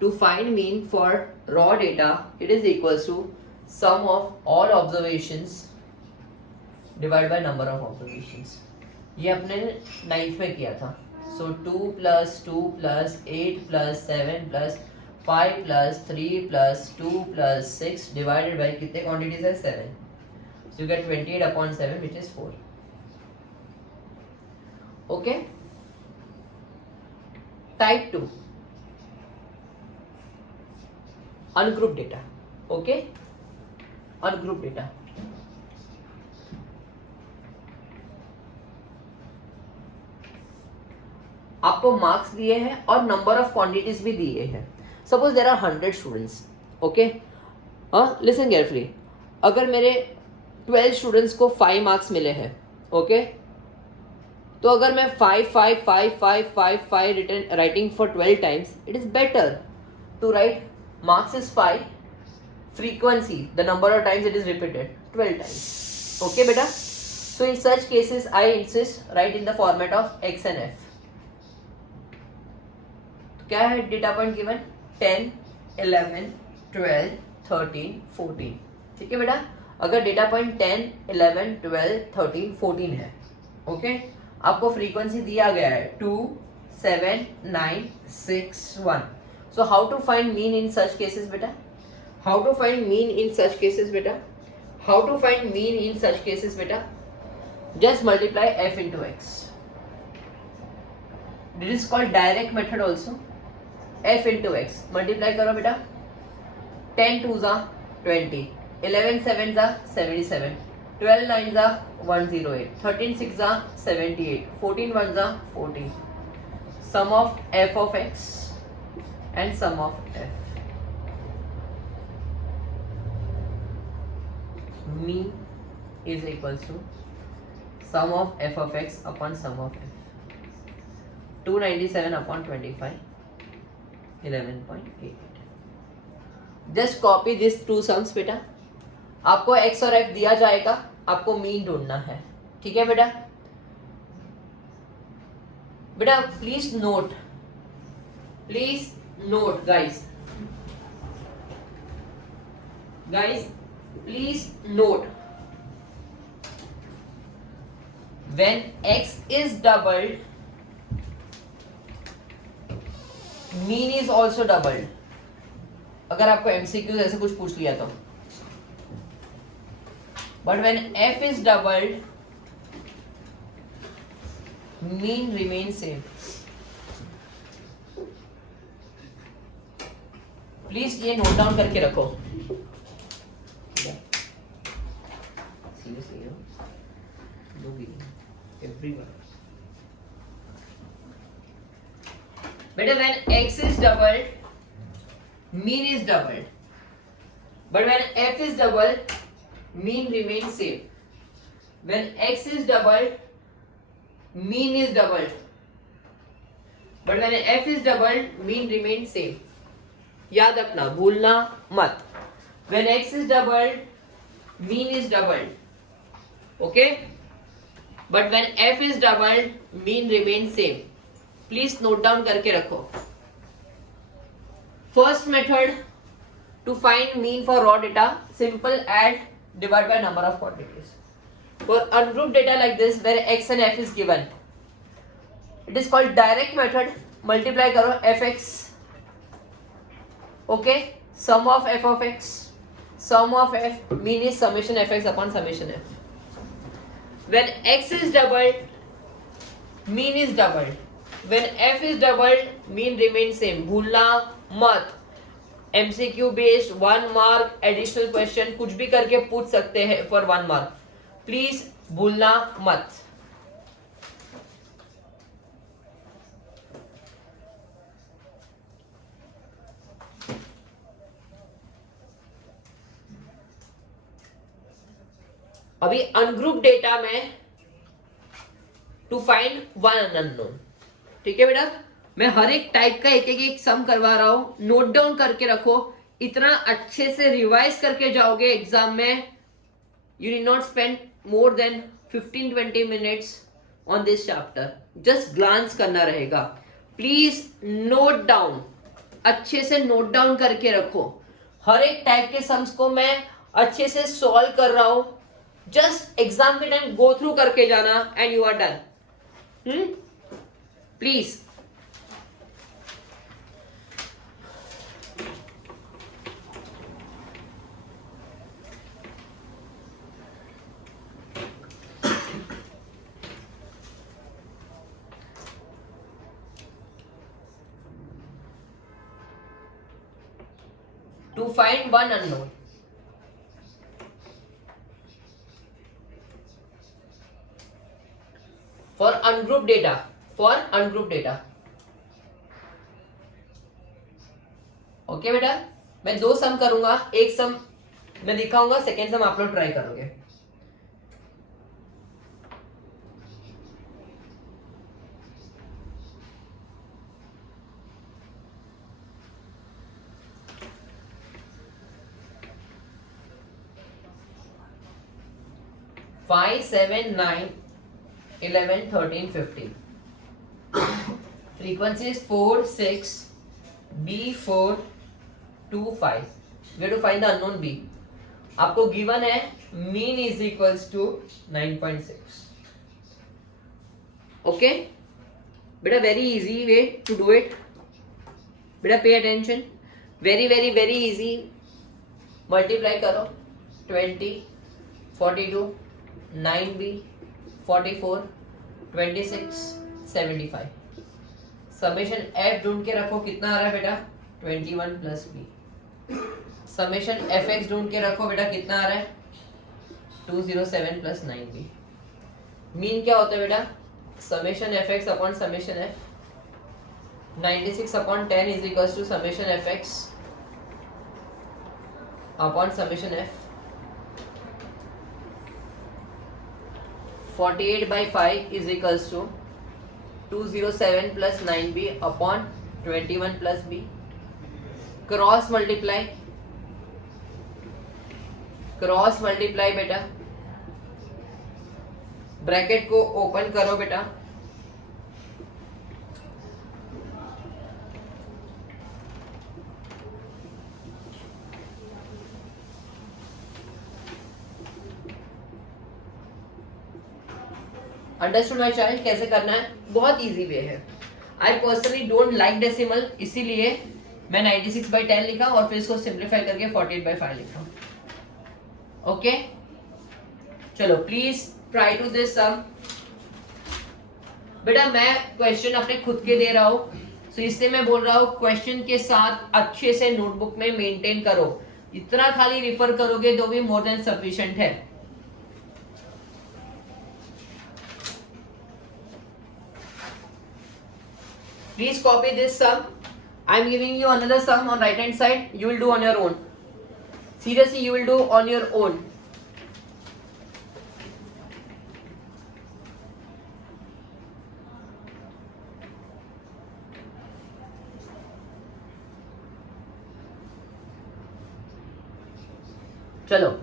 to find mean for raw data, it is equals to sum of all observations divided by number of observations. ये अपने 9th में किया था. So 2 plus 2 plus 8 plus 7 plus 5 plus 3 plus 2 plus 6 divided by कितने quantities है 7. So you get 28 upon 7 which is 4. Okay. Type 2. Ungrouped data. Okay. Ungrouped data. आपको marks दिए हैं और नंबर ऑफ क्वांटिटीज भी दिए हैं. Suppose there are 100 students. Okay, listen carefully. अगर मेरे 12 स्टूडेंट्स को 5 मार्क्स मिले हैं, ओके, तो अगर मैं 5 5 5 5 5 5 written writing for 12 times, it is better to write marks is 5, frequency the number of times it is repeated 12 times. Okay बेटा. So in such cases I insist write in the format of x and f. क्या है data point given? 10, 11, 12, 13, 14. ठीक है बेटा. अगर data point 10, 11, 12, 13, 14 है, ओके, आपको फ्रीक्वेंसी दिया गया है 2, 7, 9, 6, 1. So how to find mean in such cases बेटा? How to find mean in such cases बेटा? How to find mean in such cases बेटा? Just multiply f into x. This is called direct method also. f into x. Multiply करो बेटा. 10 2s are 20, 11 7s are 77, 12 9s are 108, 13 6s are 78, 14 1s are 14. Sum of f of x and sum of f. Mean is equals to sum of f of x upon sum of f. 297 upon 25. 11.88. Just copy this two sums बेटा. आपको x और f दिया जाएगा, आपको मीन ढूंढना है. ठीक है बेटा. बेटा please note guys please note. When x is doubled, mean is also doubled. अगर आपको एमसीक्यू ऐसे कुछ पूछ लिया तो. But when F is doubled, mean remain same. Please ये नोट डाउन करके रखो. एवरीवन बेटा, when x is doubled, mean is doubled. But when f is doubled, mean remains same. When x is doubled, mean is doubled. But when f is doubled, mean remains same. याद रखना, भूलना मत. When x is doubled, mean is doubled. Okay? But when f is doubled, mean remains same. Please note down करके रखो. First method to find mean for raw data, simple add divide by number of quantities. For ungrouped data like this where x and f is given, it is called direct method. Multiply करो fx. Okay, sum of f of x, sum of f, mean is summation fx upon summation f. When x is doubled, mean is doubled. When f is doubled, mean remains same. भूलना मत. MCQ based 1 mark additional question कुछ भी करके पूछ सकते हैं for 1 mark. Please भूलना मत. अभी अनग्रुप डेटा में टू फाइंड वन अननोन. ठीक है बेटा, मैं हर एक टाइप का एक सम करवा रहा हूं. नोट डाउन करके रखो. इतना अच्छे से रिवाइज करके जाओगे एग्जाम में. You need not spend more than 15-20 minutes on this chapter. Just glance करना रहेगा. Please note down. अच्छे से नोट डाउन करके रखो। हर एक टाइप के सम्स को मैं अच्छे से सॉल्व कर रहा हूं, जस्ट एग्जाम के टाइम गो थ्रू करके जाना and you are done. Please. To find one unknown. For ungrouped data. For ungrouped data. Okay बेटा, मैं 2 सम करूंगा, एक सम मैं दिखाऊंगा, सेकेंड सम आप लोग ट्राई करोगे। फाइव 7 9 11 13 15 frequency is 4 6 B4 2 5। we have to find the unknown B। आपको गिवन है mean is equals to 9.6। Okay बेटा, very easy way to do it. बेटा pay attention, very very very easy. Multiply करो 20 42 9B 44 26 75। समेशन एफ ढूंढ के रखो, कितना आ रहा है बेटा 21 plus b. Summation f x ढूंढ के रखो बेटा, कितना आ रहा है 207 प्लस 9B। मीन क्या होता है बेटा, summation f x upon summation f. 96 upon 10 is equal to summation f x upon summation f. 48 by 5 is equals to 207 plus 9B upon 21 plus B। Cross multiply बेटा, ब्रैकेट को ओपन करो बेटा, अंडरस्टूड माय चाइल्ड। कैसे करना है, बहुत इजी वे है। I personally don't like decimal, इसीलिए मैं 96 by 10 लिखा और फिर इसको सिंप्लीफाई करके 48 by 5 लिखा। ओके चलो प्लीज ट्राई टू दिस सम। बेटा मैं क्वेश्चन अपने खुद के दे रहा हूं, तो इससे मैं बोल रहा हूं क्वेश्चन के साथ अच्छे से नोटबुक में मेंटेन करो। इतना खाली रिफर करोगे तो भी मोर देन सफिशिएंट है। Please copy this sum. I am giving you another sum on right hand side. You will do on your own. Seriously, you will do on your own. चलो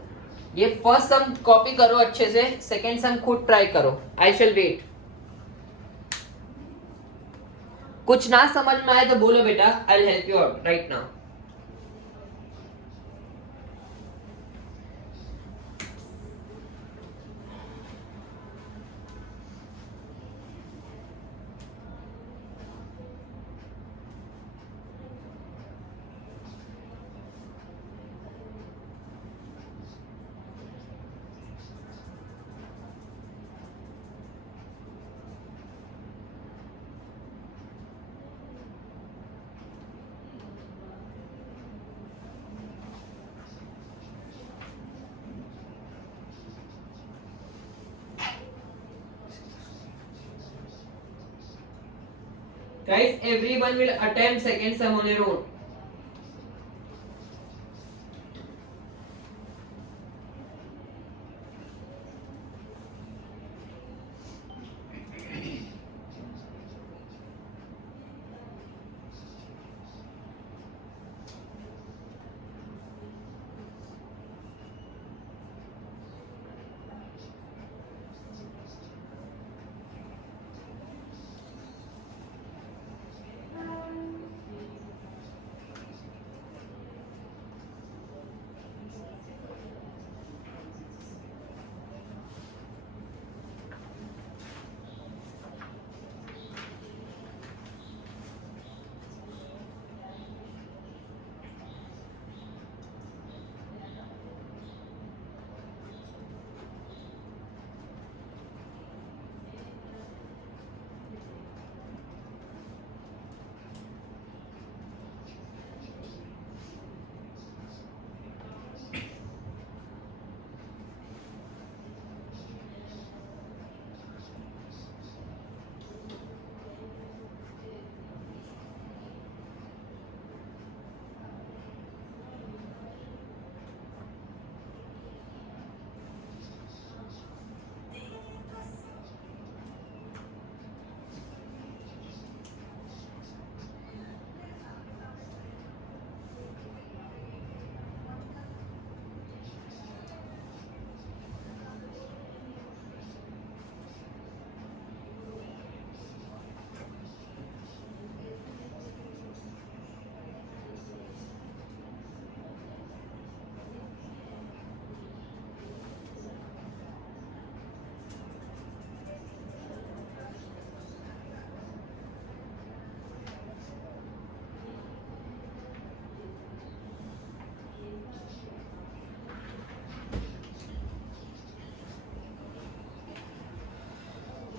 ये फर्स्ट सम कॉपी करो अच्छे से, सेकेंड सम खुद ट्राई करो। आई शैल वेट। कुछ ना समझ में आए तो बोलो बेटा, I will help you out right now. Guys, everyone will attempt second sum on your own.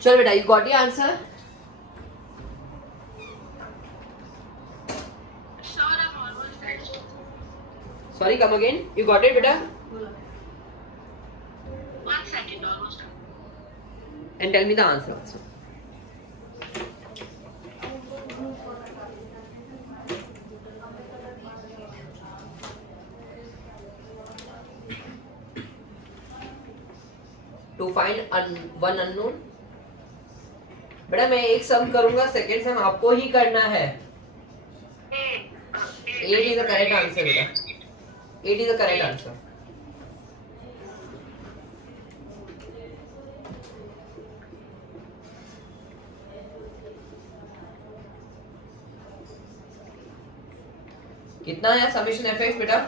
चलो बेटा, you got your answer? Sorry, come again. You got it, beta? 1 second, almost done. And tell me the answer also. To find one unknown. बेटा मैं एक सम करूंगा, second sum आपको ही करना है. 8 is the correct answer बेटा. 8 is the correct answer. कितना है समेशन एफ एक्स बेटा?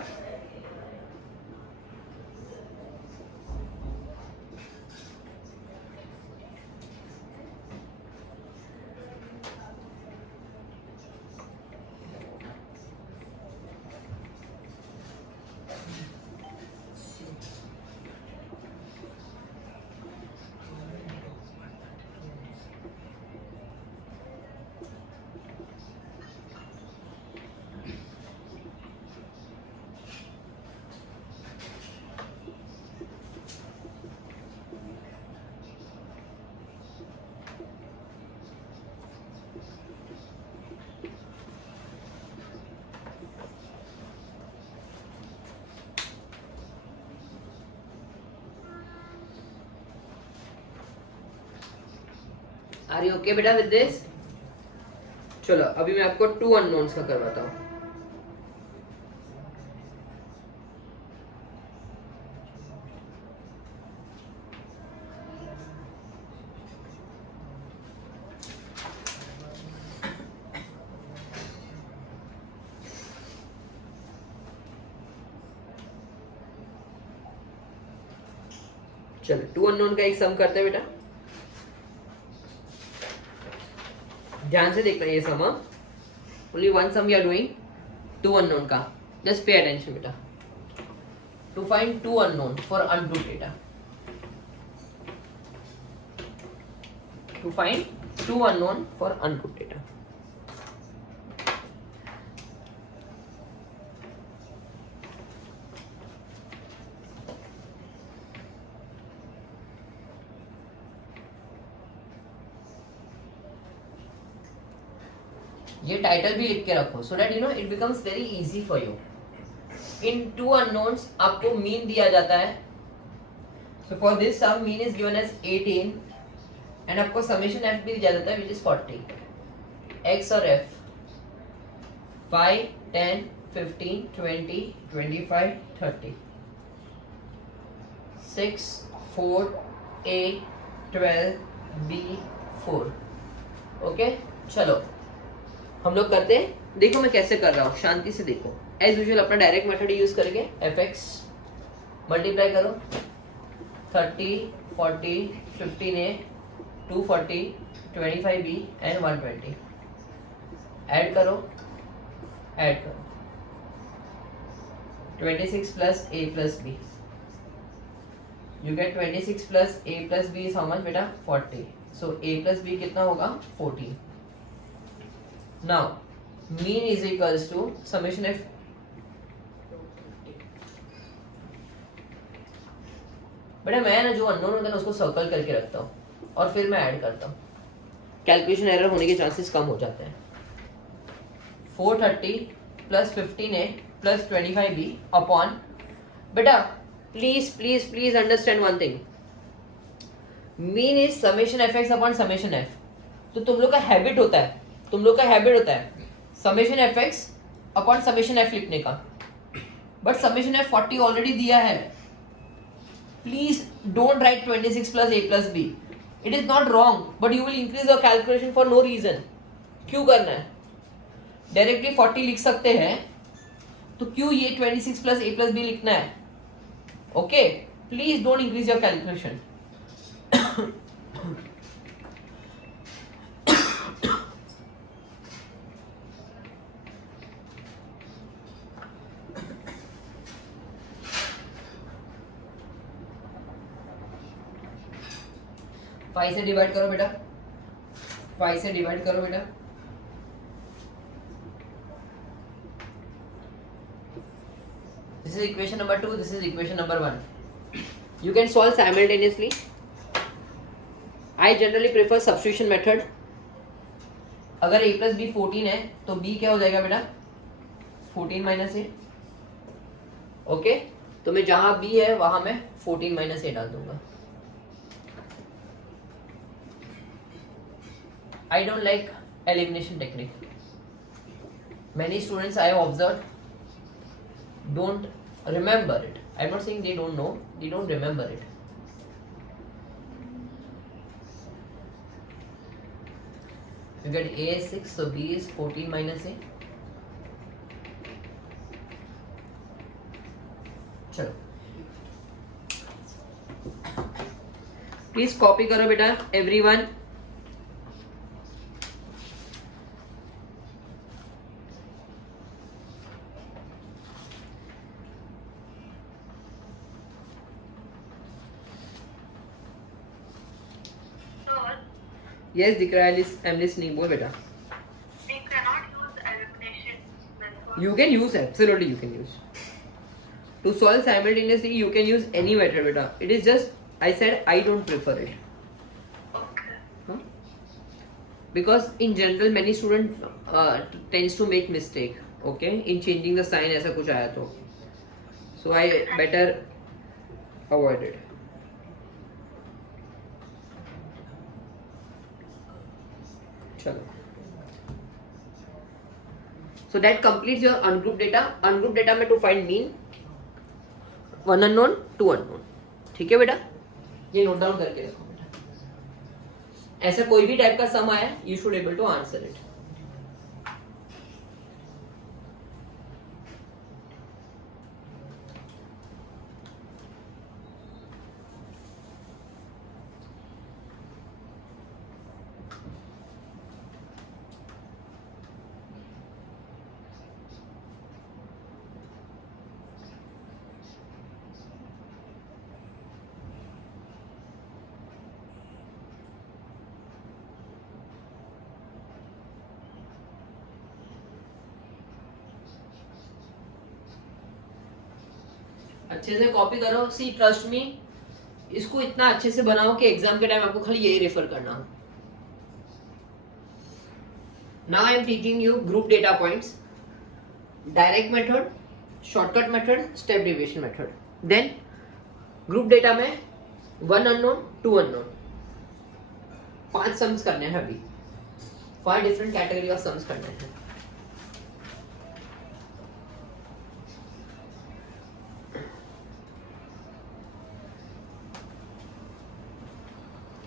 आर यू ओके बेटा विद दिस? चलो अभी मैं आपको 2 अननोन्स का करवाता हूँ. चलो 2 अननोन का एक सम करते हैं बेटा. ध्यान से देखना ये sum. Only one sum we are doing. 2 unknown का. जस्ट पे अटेंशन बेटा. To find 2 unknown for untrue data. To find 2 unknown for untrue data. ये टाइटल भी लिख के रखो so that you know it becomes very easy for you. In 2 unknowns आपको mean दिया जाता है. So for this sum mean is given as 18 and आपको समेशन एफ भी दिया जाता है व्हिच इज 40. एक्स और एफ 5 10 15 20 25 30 6 4 a 12 b 4. ओके चलो हम लोग करते हैं. देखो मैं कैसे कर रहा हूँ, शांति से देखो. एज यूजुअल अपना डायरेक्ट मेथड यूज करके एफ एक्स मल्टीप्लाई करो. 30 40 15a 240 25b एंड 120. ऐड करो 26 plus a plus b. You get 26 plus a plus b is how much बेटा? 40. सो a प्लस b कितना होगा? 14. Now mean is equals to summation f. बेटा मैं ना जो अननोन होता है ना उसको सर्कल करके रखता हूँ और फिर मैं ऐड करता हूँ. कैलकुलेशन एरर होने के चांसेस कम हो जाते हैं. 430 plus 15a plus 25b upon. बेटा please please please understand one thing. Mean is summation f x upon summation f. तो तुम लोग का हैबिट होता है summation f x upon summation f लिखने का. बट समेशन एफ 40 ऑलरेडी दिया है. Please don't write 26 plus a plus b. It is not wrong but you will increase your calculation for no reason. क्यों करना है? डायरेक्टली 40 लिख सकते हैं तो क्यों ये 26 प्लस a प्लस b लिखना है? Okay please don't increase your calculation. 5 से डिवाइड करो बेटा, 5 से डिवाइड करो बेटा। This is equation number 2, this is equation number 1. You can solve simultaneously. I generally prefer substitution method. अगर a plus b 14 है तो b क्या हो जाएगा बेटा, 14 minus a. ओके, तो मैं जहां b है वहां मैं 14 minus a डाल दूंगा. I don't like elimination technique. Many students I have observed don't remember it. I'm not saying they don't know, they don't remember it. You get a is 6, so b is 14 minus a. चलो, please copy करो बेटा everyone. Yes दिख रहा है, I'm listening. बोल बेटा. They cannot use elimination method. You can use, absolutely you can use. To solve simultaneously, you can use any method beta. It is just, I said I don't prefer it. Okay. Huh? Because in general many student tends to make mistake, okay, in changing the sign ऐसा कुछ आया तो. So I better avoid it. चलो. So that completes your ungroup data. Ungroup data में to find mean, one unknown, two unknown. ठीक है बेटा, ये नोट डाउन करके रखो बेटा. ऐसा कोई भी टाइप का सम आया, you should able to answer it. अच्छे से कॉपी करो. सी ट्रस्ट मी, इसको इतना अच्छे से बनाओ कि एग्जाम के टाइम आपको खाली यही रेफर करना हो. Now I am teaching you group data points, direct method, shortcut method, step deviation method. Then group data में one unknown, two unknown, 5 sums करने हैं अभी. 5 डिफरेंट कैटेगरी ऑफ सम्स करने हैं.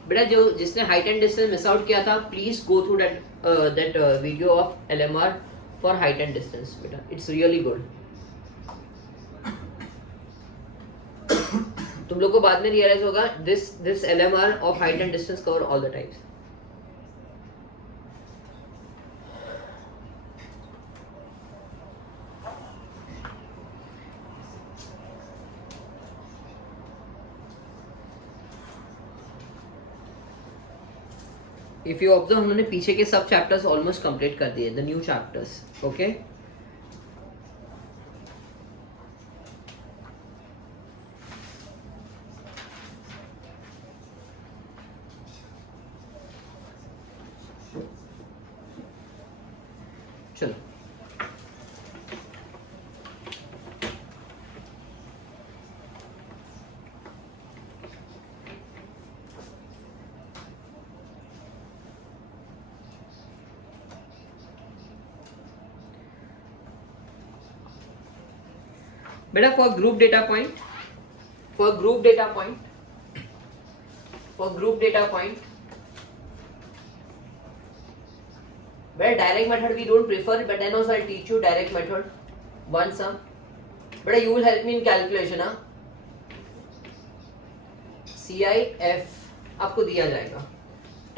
बेटा जो जिसने height and distance miss out किया था, please go through that video of LMR for height and distance. बेटा इट्स रियली गुड. तुम लोग को बाद में रियलाइज होगा this LMR of height and distance cover all the types. If you observe, उन्होंने पीछे के सब चैप्टर्स ऑलमोस्ट कंप्लीट कर दिए, द न्यू चैप्टर्स. ओके, चलो. बेटा for group data point, for group data point, well, direct method we don't prefer, but then also I'll teach you direct method. One sum, but you will help me in calculation. CIF आपको दिया जाएगा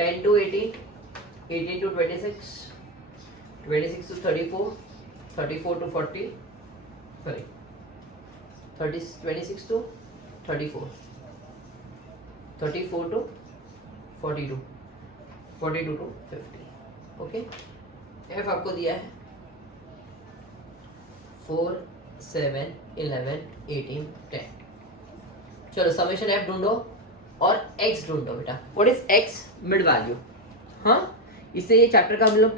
10 to 18, 18 to 26, 26 to 34, 34 to 40, sorry, 26 to 34, 34 to 42 42 to 50. Okay, F आपको दिया है 4 7 11 18 10. चलो summation F ढूंढो और एक्स ढूंढो बेटा. What is x? Mid value. हाँ, इससे ये चैप्टर का हम लोग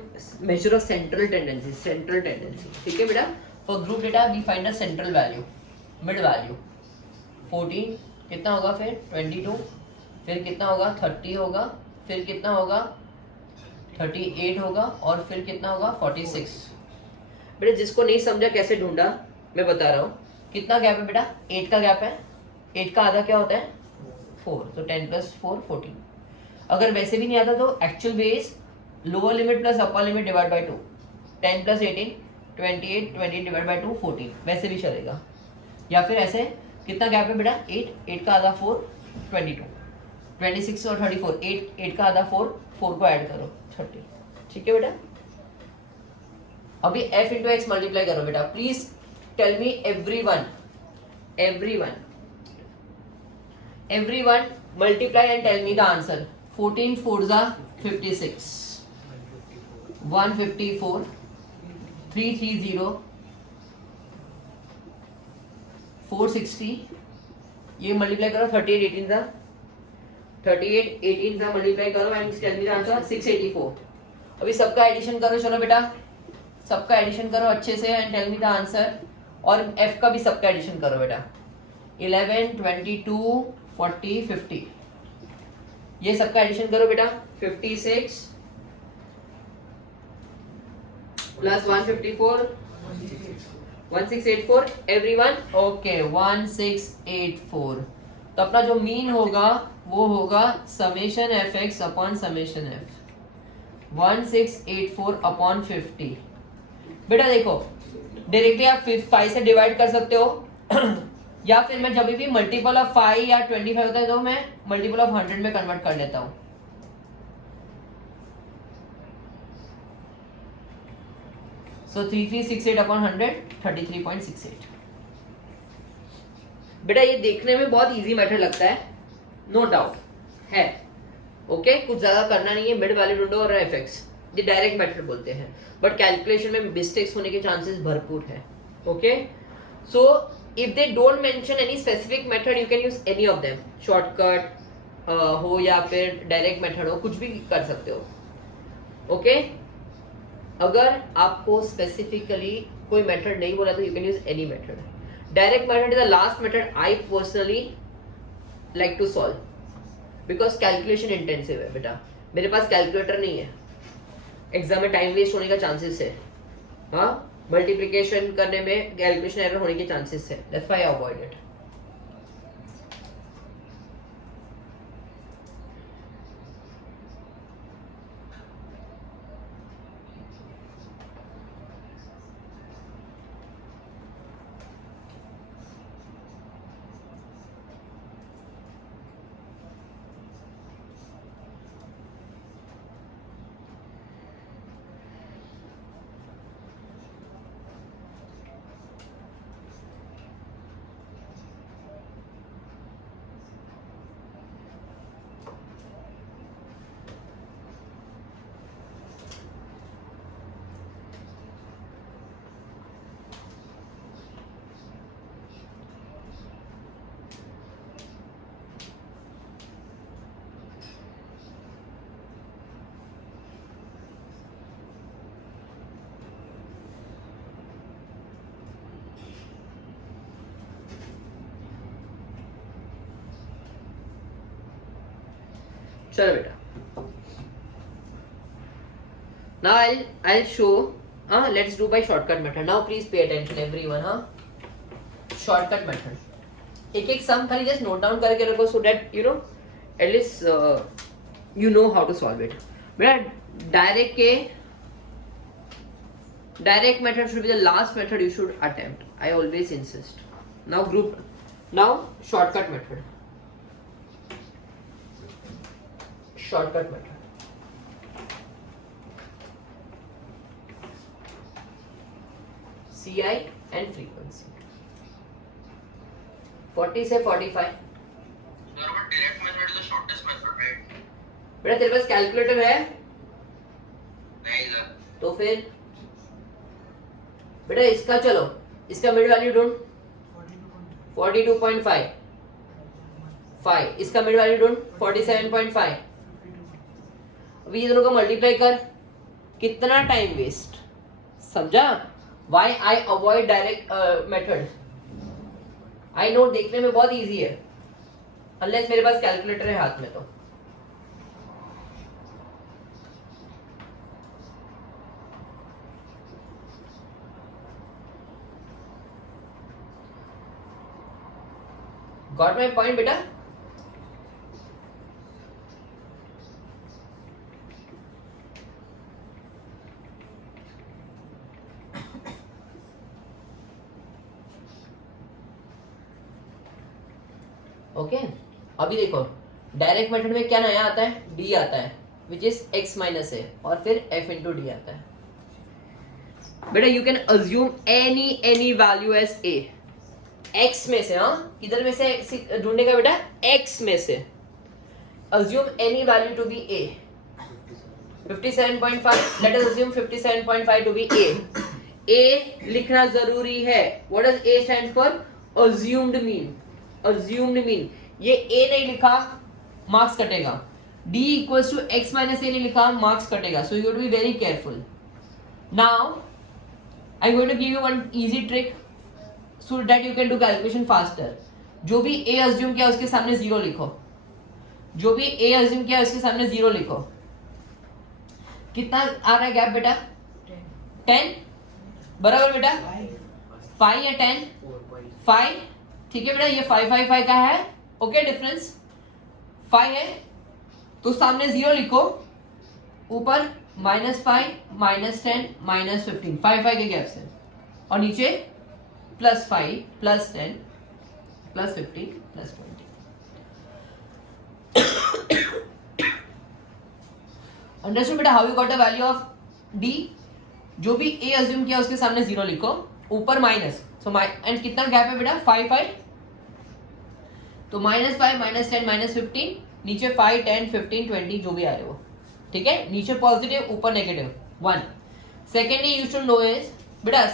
मेजर ऑफ सेंट्रल टेंडेंसी. ठीक है बेटा. For group data we find a central value, mid value. 14 कितना होगा, फिर 22, फिर कितना होगा 30 होगा, फिर कितना होगा 38 होगा, और फिर कितना होगा 46. बेटा जिसको नहीं समझा कैसे ढूंढा मैं बता रहा हूँ. कितना गैप है बेटा? 8 का गैप है. 8 का आधा क्या होता है? 4. तो 10 + 4 14. अगर वैसे भी नहीं आता तो actual way is lower limit plus upper limit divide by 2. 10 + 18 28, 28 divide by 2 14. वैसे भी चलेगा. या फिर ऐसे कितना गैप है बेटा? 8 का आधा 4 22, 26 और 34. 8 का आधा 4 को ऐड करो 30. ठीक है बेटा. अभी f इंटू एक्स मल्टीप्लाई करो बेटा. Please tell me everyone multiply and tell me the answer. 14 4s are 56, 154, 330, 460. ये मल्टीप्लाई करो. 38 18 सा मल्टीप्लाई करो and tell me the answer. 684. अभी सबका एडिशन करो. चलो बेटा सबका एडिशन करो अच्छे से and tell me the answer. और f का भी सबका एडिशन करो बेटा. 11 22 40 50. ये सबका एडिशन करो बेटा. 56 प्लस 154 1684. Everyone okay 1684. तो अपना जो मीन होगा वो होगा summation f x upon summation F. 1684 अपॉन 50. बेटा देखो डायरेक्टली आप 5 से डिवाइड कर सकते हो या फिर मैं जब भी मल्टीपल ऑफ 5 या 25 होता है तो मैं मल्टीपल ऑफ 100 में कन्वर्ट कर लेता हूँ. सो 3368 अपॉन 100 33.68. बेटा ये देखने में बहुत इजी मेथड लगता है, नो डाउट है. ओके कुछ ज्यादा करना नहीं है. मिड वैल्यू ढूंढो और एफ एक्स. ये डायरेक्ट मेथड बोलते हैं बट कैलकुलेशन में मिस्टेक्स होने के चांसेस भरपूर है. Okay so if they don't mention any specific method you can use any of them. shortcut हो या फिर डायरेक्ट मेथड हो, कुछ भी कर सकते हो. ओके अगर आपको स्पेसिफिकली कोई मेथड नहीं बोला तो you can use any method. Direct method is the last method I personally like to solve because calculation intensive है बेटा. मेरे पास कैलकुलेटर नहीं है, एग्जाम में टाइम वेस्ट होने का चांसेस है. हाँ मल्टीप्लिकेशन करने में कैलकुलेशन एरर होने के चांसेस है. That's why I avoid it. चलो बेटा now I'll show let's do by shortcut method. now please pay attention everyone. shortcut method एक सम खाली जस्ट नोट डाउन करके रखो so that you know at least you know how to solve it. बेटा direct method should be the last method you should attempt. I always insist. now shortcut method. shortcut method CI and frequency 40 से 45. Direct method is the shortest method, right? बेटा तेरे पास कैलकुलेटर है? नहीं सर। तो फिर बेटा इसका चलो, इसका मिड वैल्यू ढूंढ 42.5, इसका मिड वैल्यू ढूंढ 47.5। अभी ये दोनों का मल्टीप्लाई कर, कितना टाइम वेस्ट, समझा? Why I avoid direct method. I know देखने में बहुत इजी है, अनलेस मेरे पास कैलकुलेटर है हाथ में तो। गॉट माई पॉइंट बेटा? ओके अभी देखो डायरेक्ट मेथड में क्या नया आता है, d आता है which is x minus a, और फिर f इंटू डी आता है। बेटा you can assume any value as a, x में से, हाँ किधर में से ढूंढने का बेटा, x में से assume any value to be a। 57.5, let us assume 57.5 to be a। a लिखना जरूरी है। What does a stand for? Assumed mean, assumed mean. ये a नहीं लिखा मार्क्स कटेगा, d equals to x minus a नहीं लिखा मार्क्स कटेगा, so you have to be very careful. Now I am going to give you one easy trick so that you can do calculation faster। जो भी a assume किया उसके सामने 0 लिखो, जो भी a assume किया उसके सामने 0 लिखो। कितना आ रहा है गैप बेटा? 10 बराबर बेटा, 5 या 10? 5, ठीक है बेटा, ये 5 का है, ओके डिफरेंस 5 है, तो सामने 0 लिखो, ऊपर -5 -10 -15, 5 के गैप से, और नीचे +5 +10 +15 +20। अंडरस्टूड बेटा how you got the value of d? जो भी a अज्यूम किया उसके सामने 0 लिखो, ऊपर माइनस, सो एंड कितना गैप है बेटा? 5 तो -5 -10 -15, नीचे 5 10 15 20 जो भी आ रहे वो, ठीक है, नीचे पॉजिटिव ऊपर नेगेटिव 1। Secondly you should know is बेटा,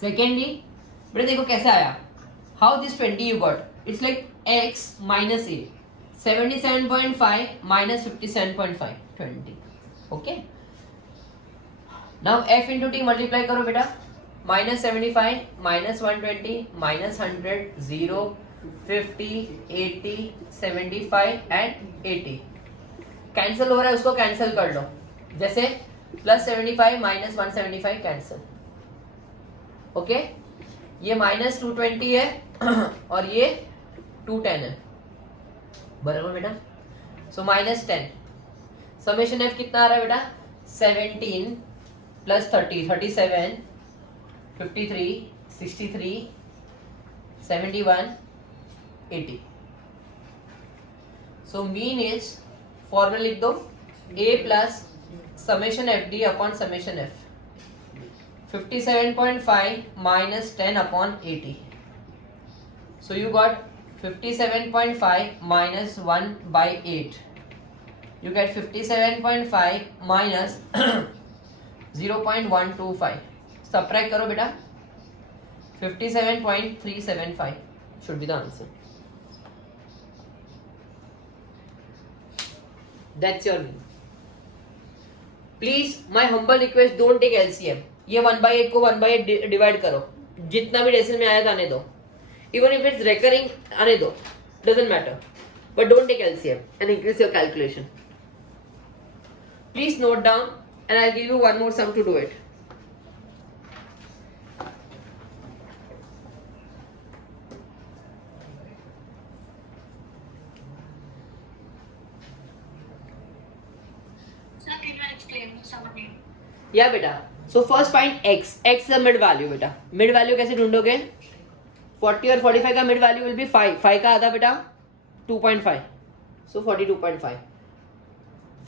सेकेंडली बेटा देखो कैसे आया, how this 20 you got, it's like x minus a, 77.5 माइनस 57.5 20, okay. Now f into t multiply करो बेटा, -75 -120 -100 0 50 80 75 एंड 80। कैंसिल हो रहा है उसको कैंसिल कर लो, जैसे +75 -175 कैंसिल, ओके ये -220 है और ये 210 है, बराबर बेटा। सो -10 समेशन f कितना आ रहा है बेटा? 17 + 30 37 53 63 71 80। सो मीन इज, फॉर्मूला लिख दो, a plus summation F D upon summation F, 57.5 minus 10 upon 80. So you got 57.5 minus 1 by 8. You get 57.5 minus 0.125. Subtract करो बेटा, 57.375 should be the answer. That's your mean. Please, my humble request, don't take LCM. ये 1/8 को 1/8 डिवाइड करो, जितना भी डेसिमल में आया था आने दो, इवन इफ इट्स रिकरिंग आने दो, doesn't matter, but don't take LCM and increase your calculation. Please note down and I give you one more sum to do it. Sir, can you explain some again? या बेटा, so first find x, x का mid value बेटा, mid value कैसे ढूंढोगे? 40 और 45 का mid value will be 5, 5 का आधा बेटा 2.5, सो 42.5,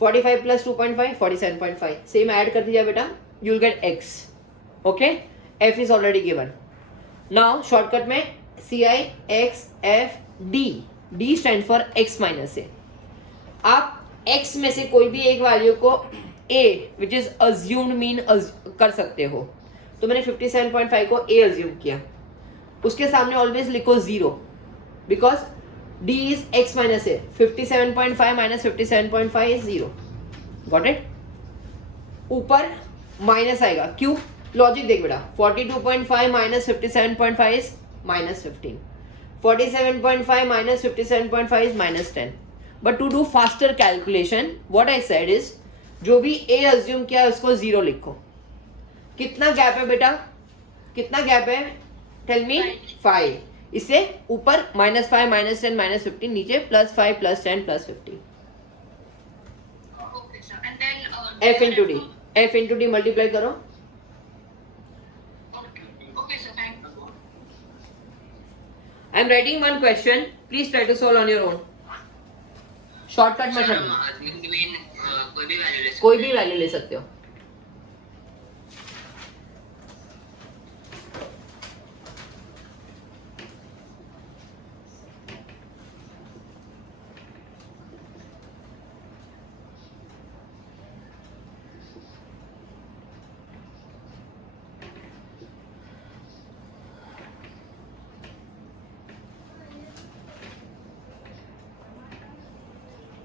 45 प्लस 2.5 47.5, सेम ऐड कर दीजिए बेटा, you will get x, okay. f is already given. Now shortcut में CI x f d, d stand for x minus a, आप x में से कोई भी एक वैल्यू को a which is assumed mean कर सकते हो. तो मैंने 57.5 को a अज्यूम किया. उसके सामने ऑलवेज लिखो 0 because d is x minus a. 57.5 माइनस 57.5 इज 0. Got it. ऊपर माइनस आएगा. क्यों? लॉजिक देख बेटा. 42.5 माइनस 57.5 इज माइनस 15. 47.5 minus 57.5 is minus 10. But to do faster calculation, what I said is, जो भी a assume किया उसको 0 लिखो. कितना गैप है बेटा? कितना गैप है? Tell me. 5. इससे ऊपर -5, -10, -15, नीचे +5, +10, +15. Okay, sir. And then f into d. f into d multiply करो. Okay, sir. Thank you. I am writing one question. Please try to solve on your own. Shortcut में Sir, करना. assume mean कोई भी वैल्यू ले सकते कोई भी वैल्यू ले सकते हो.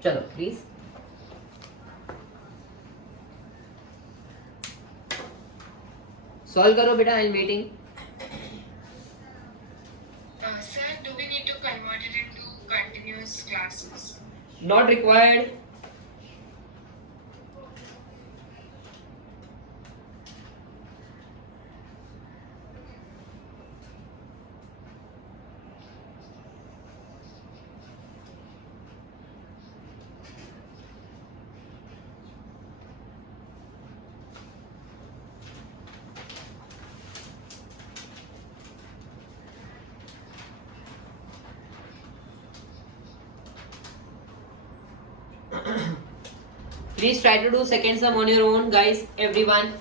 चलो प्लीज. सॉल्व करो बेटा. I am waiting. Sir, do we need to convert it into continuous classes? Not required. Please try to do second sum on your own, guys. Everyone.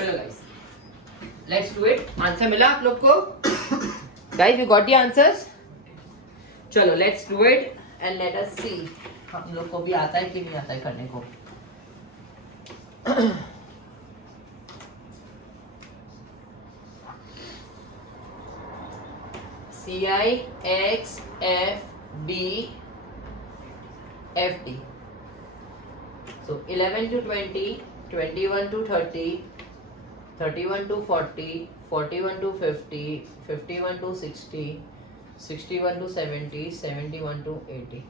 चलो guys, let's do it. Answer मिला आप लोग को? Guys, you got the answers? चलो let's do it and let us see हम लोग को भी आता है कि नहीं आता है करने को. CI X F B FD. So 11 to 20, 21 to 30, 31 to 40, 41 to 50, 51 to 60, 61 to 70, 71 to 80.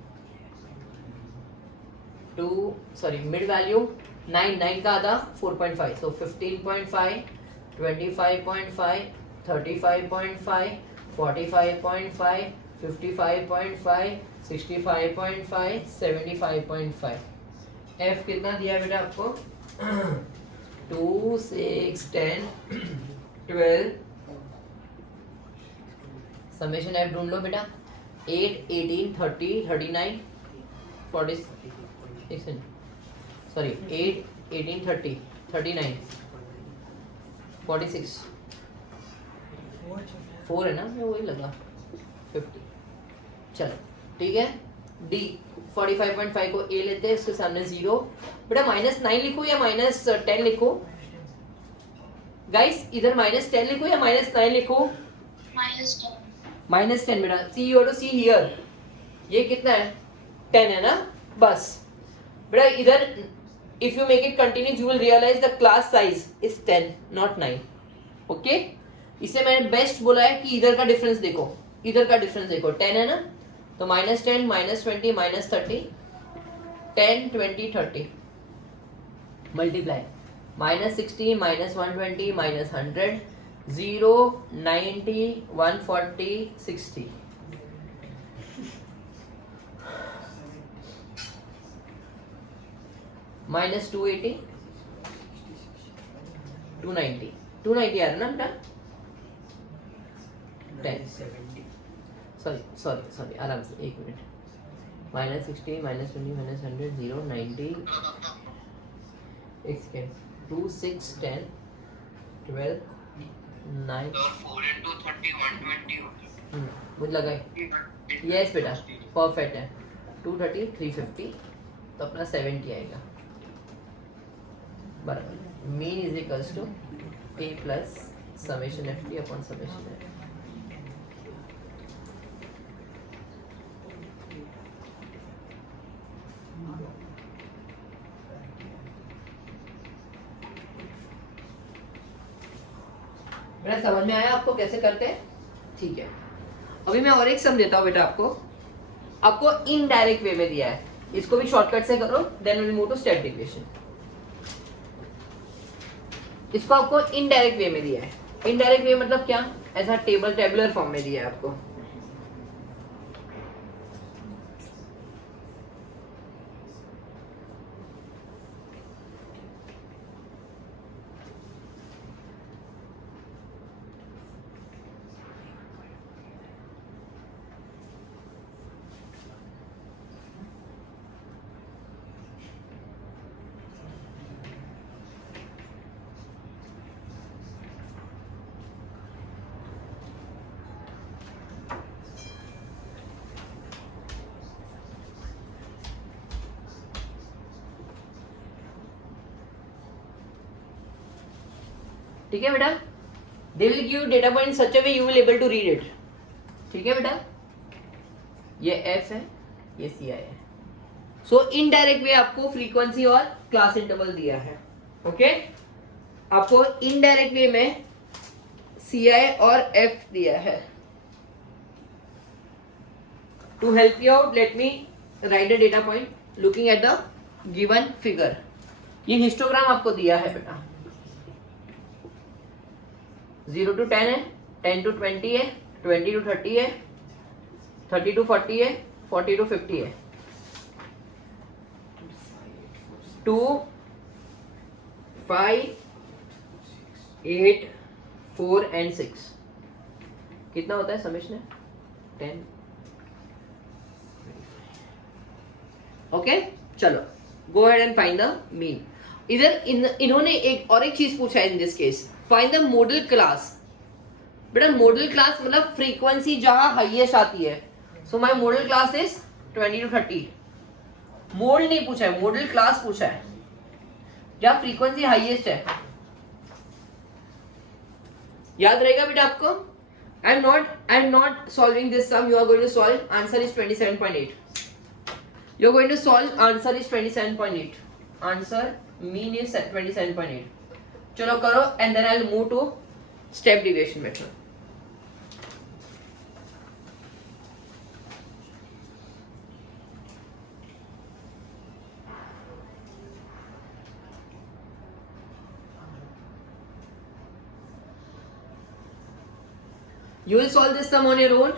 Mid value 9 का आधा 4.5. So 15.5, 25.5, 35.5, 45.5, 55.5, 65.5, 75.5. F कितना दिया बेटा आपको? 2, 6, 10, 12. समेशन F ढूंढ लो बेटा. 8, 18, 30, 39, 40. 8, 18, 30, 39, 46. 4 है ना, मैं वही लगा 50. चलो ठीक है. D 45.5 को A लेते हैं, इसके सामने 0. बेटा -9 लिखो या -10 लिखो? गाइस इधर -10 लिखो या -9 लिखो? -10 बेटा. See you to see here. ये कितना है? 10 है ना. बस बेटा इधर if you make it continuous you will realise the class size is 10 not 9. Okay, इसे मैंने बेस्ट बोला है कि इधर का डिफरेंस देखो. इधर का डिफरेंस देखो. 10 है ना, तो -10, -20, -30, 10, 20, 30 मल्टीप्लाई. -60, -120, -100, 0, 90, 140, 60. -280, 290. 290 आ रहा ना बेटा. 10, सॉरी आराम से 1 मिनट. -60, -20, -100, 0, 90, 2, 6, 10, 12, 9. 4 into 30, 120. मुझे लगा. यस बेटा परफेक्ट है. 230, 350, तो अपना 70 आएगा बराबर. Mean is equals to A plus summation FD upon summation F. बेटा समझ में आया आपको कैसे करते हैं? ठीक है. अभी मैं और एक सम देता हूँ बेटा आपको इनडायरेक्ट वे में दिया है. इसको भी शॉर्टकट से करो, then will move to state equation. इसको आपको इनडायरेक्ट वे में दिया है. इनडायरेक्ट वे मतलब क्या? ऐसा टेबुलर फॉर्म में दिया है आपको. ठीक है बेटा. They will give data point in such a way you will able to read it. ठीक है बेटा. ये F है, ये CI है. सो इनडायरेक्ट वे आपको फ्रीक्वेंसी और क्लास इंटरवल दिया है. ओके आपको इनडायरेक्ट वे में CI और F दिया है. To help you out, let me write a data point looking at the given figure. ये हिस्टोग्राम आपको दिया है बेटा. 0 to 10 है, 10 to 20 है, 20 to 30 है, 30 to 40 है, 40 to 50 है. 2, 5, 8, 4 and 6 कितना होता है समेशन है? 10. ओके चलो go ahead and find the mean. इधर इन्होंने एक चीज पूछा है in this case, find the model class. बेटा मॉडल क्लास मतलब फ्रीक्वेंसी जहां हाईएस्ट आती है. So my model class is 20 to 30. मोड नहीं पूछा है, मॉडल क्लास पूछा है जहां फ्रीक्वेंसी हाईएस्ट है. याद रहेगा बेटा आपको. I am not solving this sum, you are going to solve. Answer is 27.8. You're going to solve, answer is 27.8. Answer mean is 27.8. चलो करो and then I'll move to step deviation method. You will solve this sum on your own.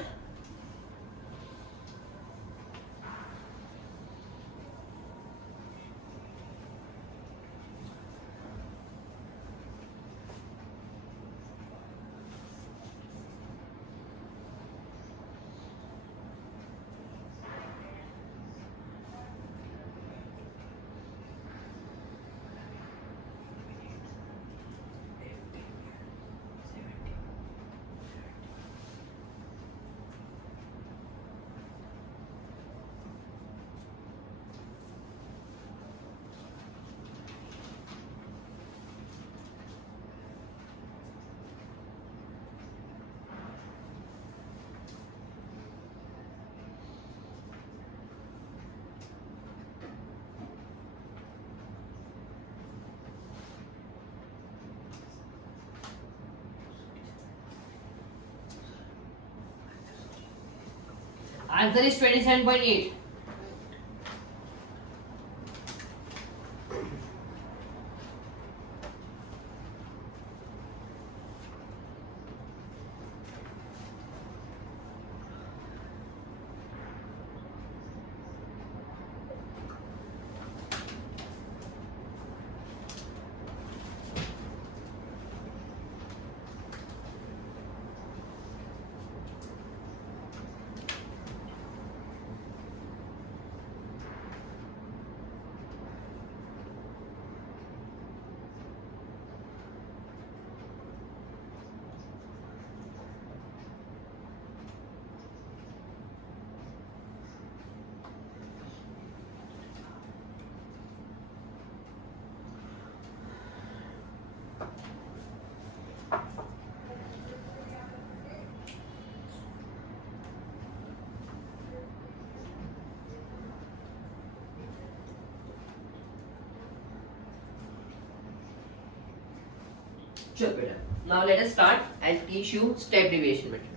Answer is 27.8. चलो बेटा, now let us start and teach you step deviation method.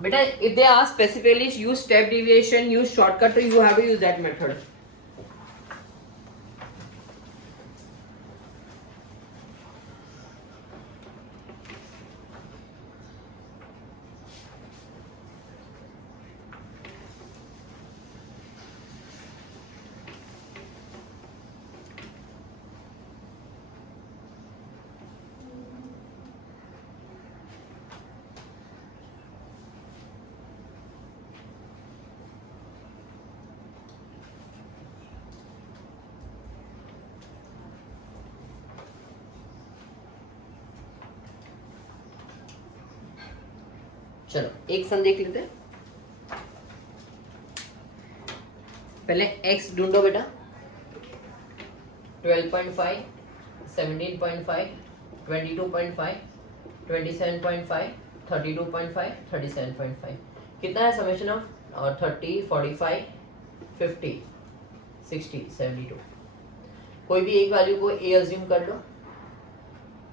Beta, if they ask specifically use step deviation, use shortcut, so you have to use that method. चलो एक सम देख लेते हैं. पहले x ढूंढो बेटा. 12.5, 17.5, 22.5, 27.5, 32.5, 37.5, कितना है समेशन ऑफ 30, 45, 50, 60, 72। कोई भी एक वैल्यू को a अज्यूम कर लो।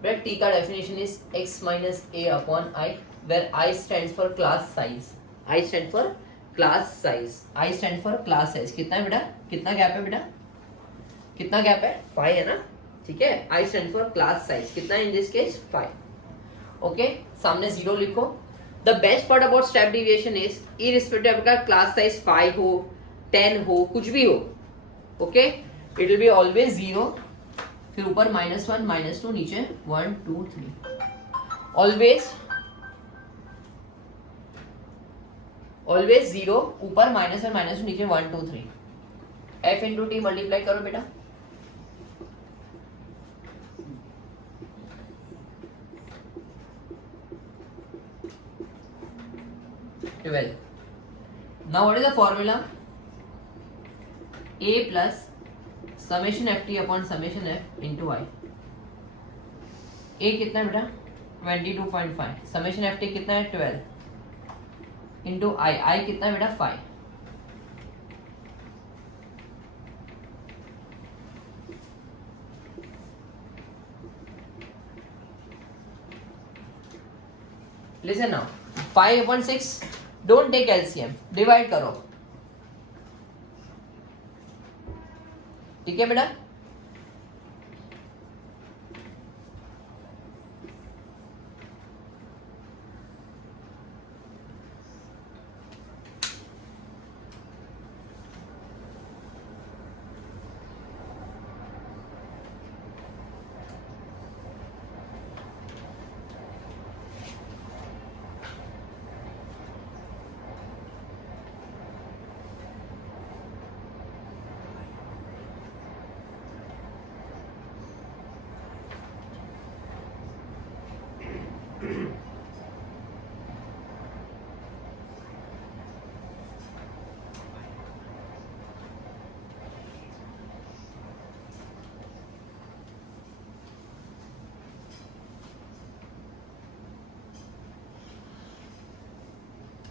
बेटा t का definition is x minus a upon I, where I stands for class size, I stand for class size, I stand for class size। कितना है बेटा, कितना गैप है बेटा, कितना गैप है, 5 है ना, ठीक है। I stand for class size, कितना इन दिस केस 5। ओके, सामने 0 लिखो। The best part about step deviation is irrespective आपका क्लास साइज 5 हो 10 हो कुछ भी हो, okay, it will be always 0, फिर ऊपर -1 -2 नीचे 1 2 3, ऑलवेज ऑलवेज 0 ऊपर -1 -2 नीचे 1 2 3। f इंटू टी मल्टीप्लाई करो बेटा, now what is the formula? a plus summation ft upon summation f into I। a कितना है बेटा 22.5, summation ft कितना है 12 into I कितना है बेटा 5। Listen now, 5 upon 6, don't take LCM, divide करो, ठीक है बेटा।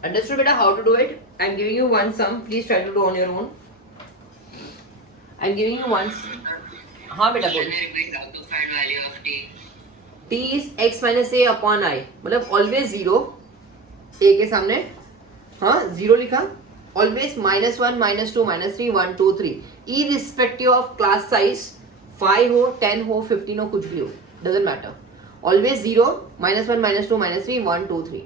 Understood beta how to do it? I am giving you one sum, please try to do on your own. I am giving you one हाँ बेटा बोल। How to find value of t? t is x minus a upon I, मतलब always 0, a के सामने हाँ 0 लिखा, always -1 -2 -3 1 2 3, irrespective of class size 5 हो 10 हो 15 हो कुछ भी हो, doesn't matter, always 0 -1 -2 -3 1 2 3।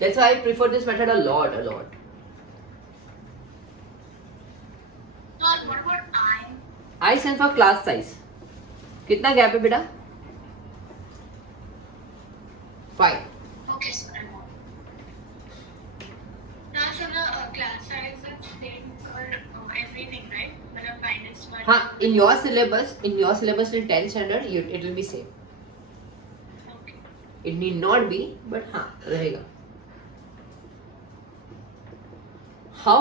That's why I prefer this method a lot. What about I? I stand for class size, कितना गैप है बेटा 5। Okay, sir. Now, so the class size is same for everything, right? मतलब -1. हाँ, in your syllabus in 10th standard it will be same. Okay. It need not be, but हाँ रहेगा। how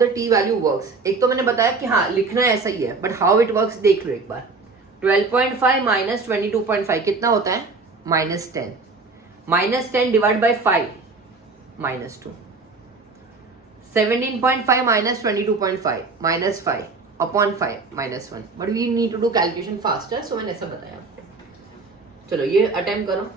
the t value works, एक तो मैंने बताया कि हाँ लिखना ऐसा ही है, but how it works देख लो एक बार। 12.5 minus 22.5 कितना होता है -10, -10 divided by 5 -2, 17.5 minus 22.5 minus 5 upon 5 -1, but we need to do calculation faster, so मैंने ऐसा बताया। चलो ये अटेम्प्ट करो।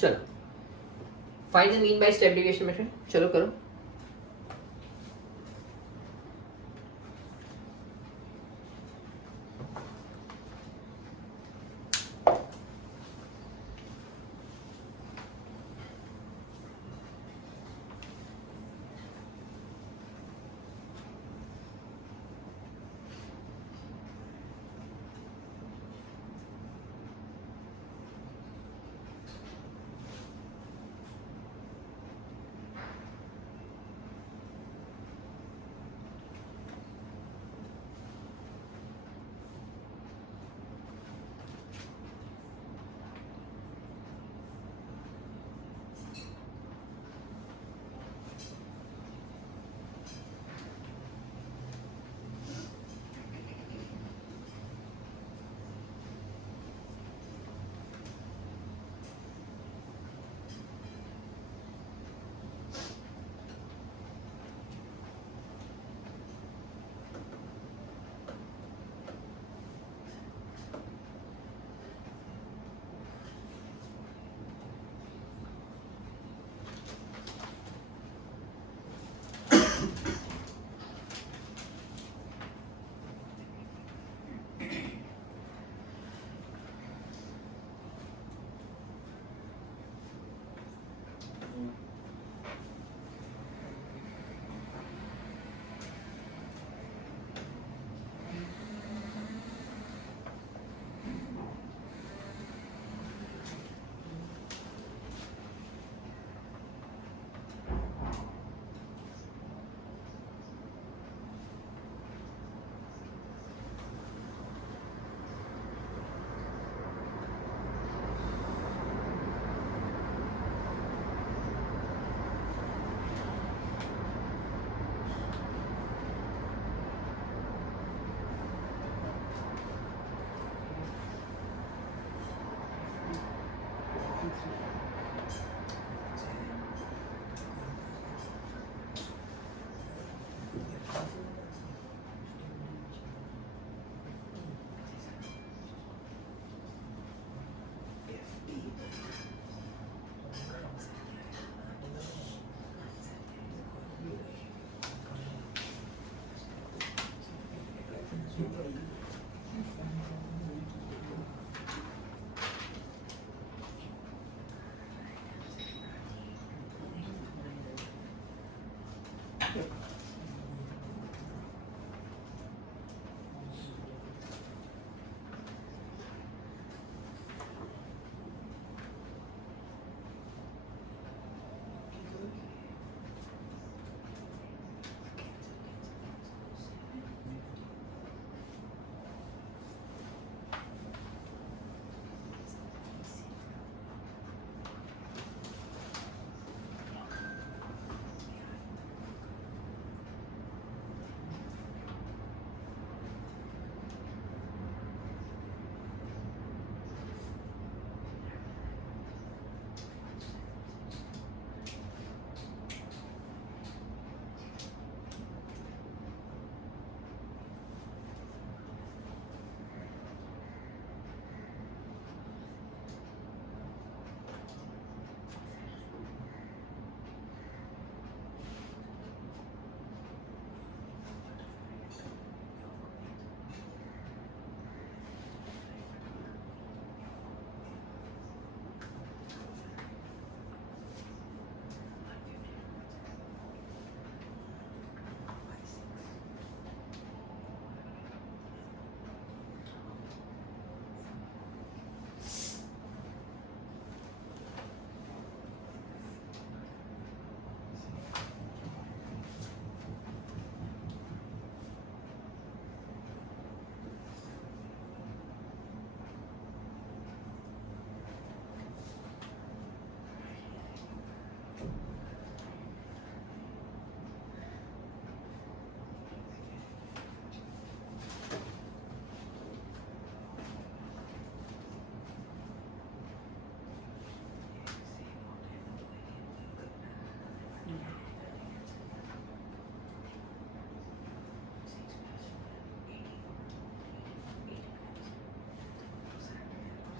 चलो find the mean by step deviation method, चलो करो।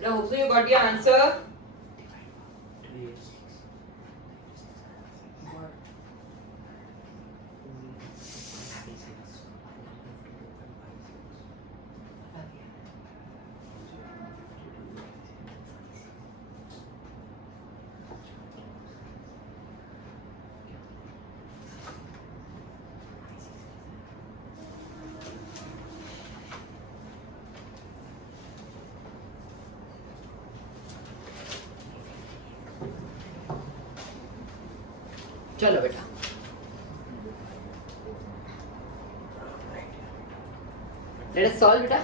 I hope so you got your answer. चलो बेटा, let us solve बेटा.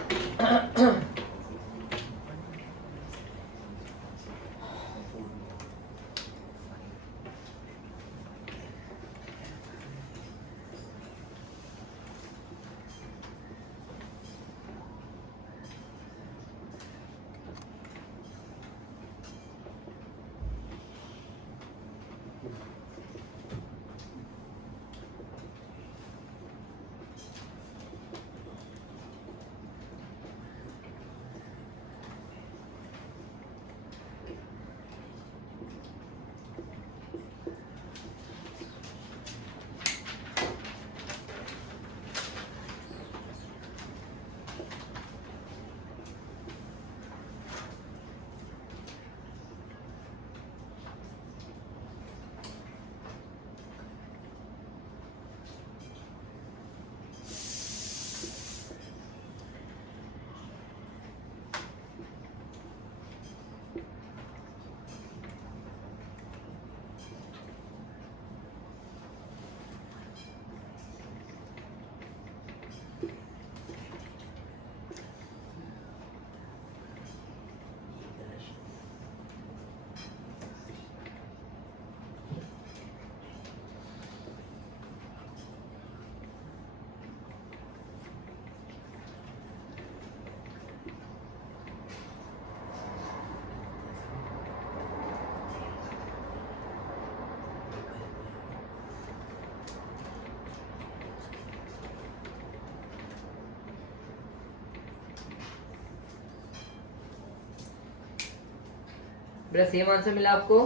बेटा सेम आंसर मिला आपको?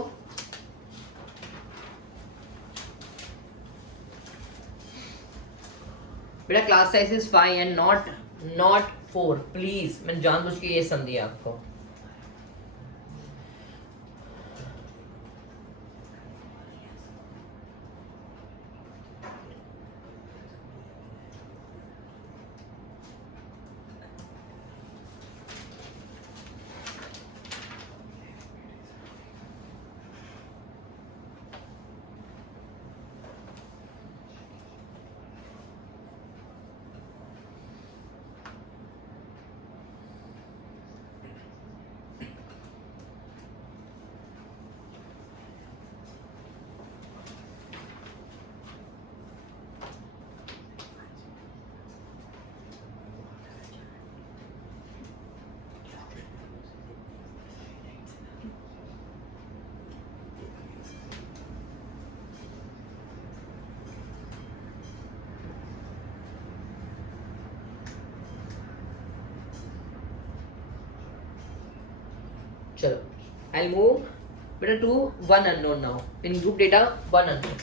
बेटा class size is 5 and not 4, प्लीज। मैंने जानबूझ के ये सम दिया आपको। चलो I'll move better to one unknown now. In group data, one unknown.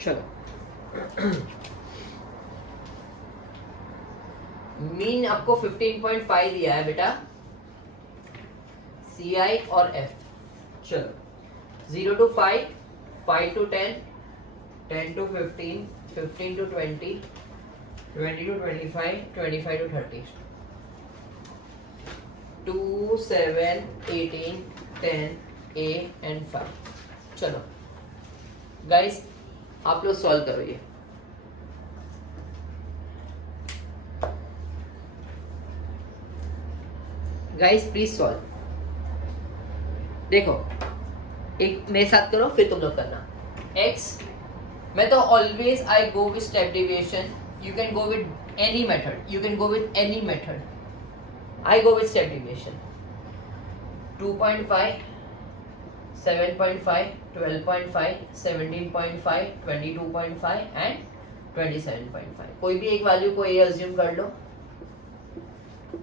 चलो मीन आपको 15.5 दिया है बेटा, सी आई और एफ। चलो 0 to 5, 5 to 10, 10 to 15, 15 to 20, 20 to 25, 25 to 30, 2, 7, 18, 10, A and 5। चलो गाइस आप लोग सॉल्व करो ये। Guys please solve. देखो एक मेरे साथ करो फिर तुम लोग करना। x मैं तो always I go with step deviation, you can go with any method, you can go with any method, I go with step deviation. 2.5, 7.5, 12.5, 17.5, 22.5 एंड 27.5। कोई भी एक वैल्यू को ये अज्यूम कर लो।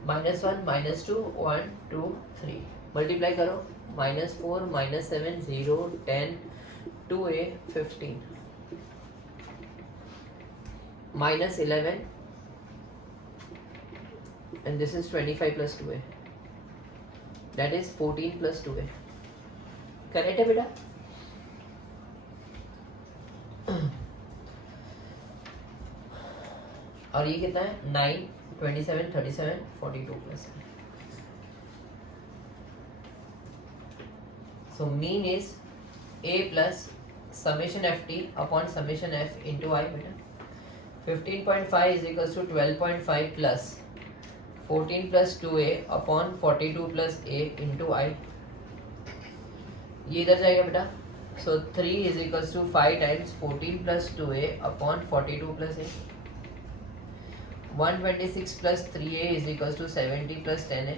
-1, -2, 1, 2, 3 मल्टीप्लाई करो। -4, -7, 0, 10, 2a, 15, -11 and this is 25 plus 2a, that is 14 plus 2a। Correct है बेटा? और ये कितना है? 9, 27, 37, 42 plus। So mean is a plus summation ft upon summation f into I बेटा। 15.5 is equals to 12.5 plus 14 plus 2a upon 42 plus a into I। ये इधर जाएगा बेटा। So 3 is equals to 5 times 14 plus 2a upon 42 plus a। 126 plus 3a is equals to 70 plus 10a।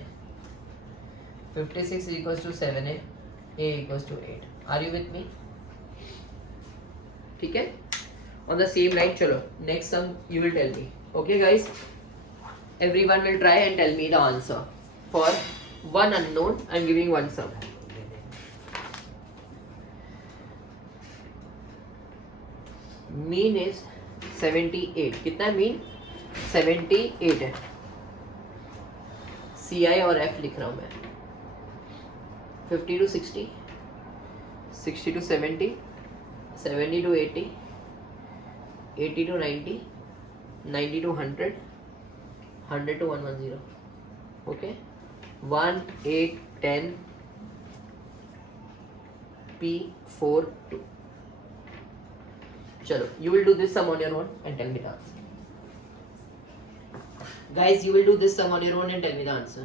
56 is equals to 7a, a equals to 8। Are you with me? ठीक है? On the same line, चलो next sum you will tell me. Okay guys? Everyone will try and tell me the answer. For one unknown, I am giving one sum. Mean is 78। कितना है mean? 78 है। सी आई और एफ लिख रहा हूं मैं। 50 to 60, 60 to 70, 70 to 80, 80 to 90, 90 to 100, 100 to 110। ओके 1, 8, 10, P, 4, 2। चलो you will do this sum on your own and tell me the answer. Guys, you will do this sum on your own and tell me the answer.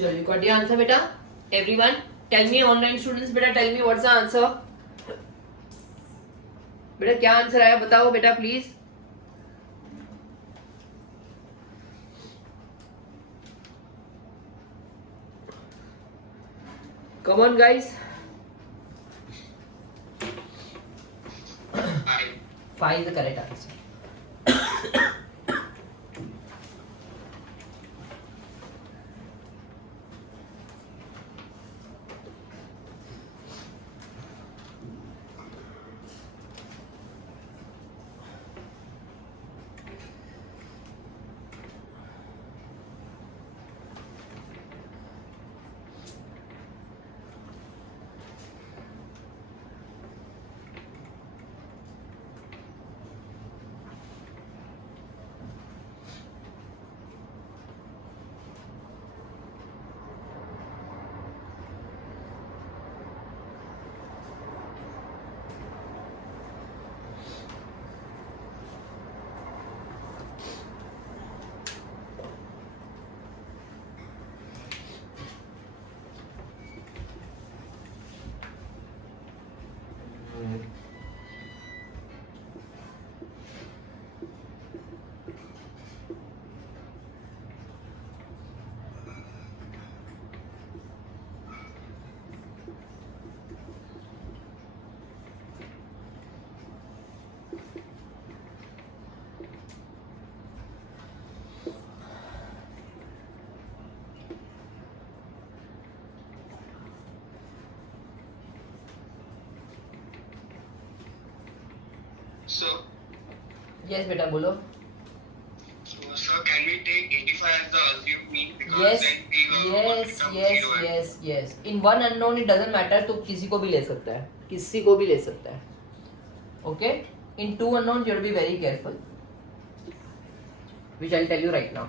चलो you got the answer बेटा. Everyone, tell me online students बेटा, tell me what's the answer. बेटा क्या आंसर आया बताओ बेटा please. Come on guys. 5 is the correct answer. So, Yes बेटा बोलो. sir, can we take 85 as the assumed mean? Because Yes, then we will yes, become yes, zero. yes, yes. In one unknown it doesn't matter. तो किसी को भी ले सकता है, किसी को भी ले सकता है. Okay? In two unknowns you have to be very careful, which I'll tell you right now.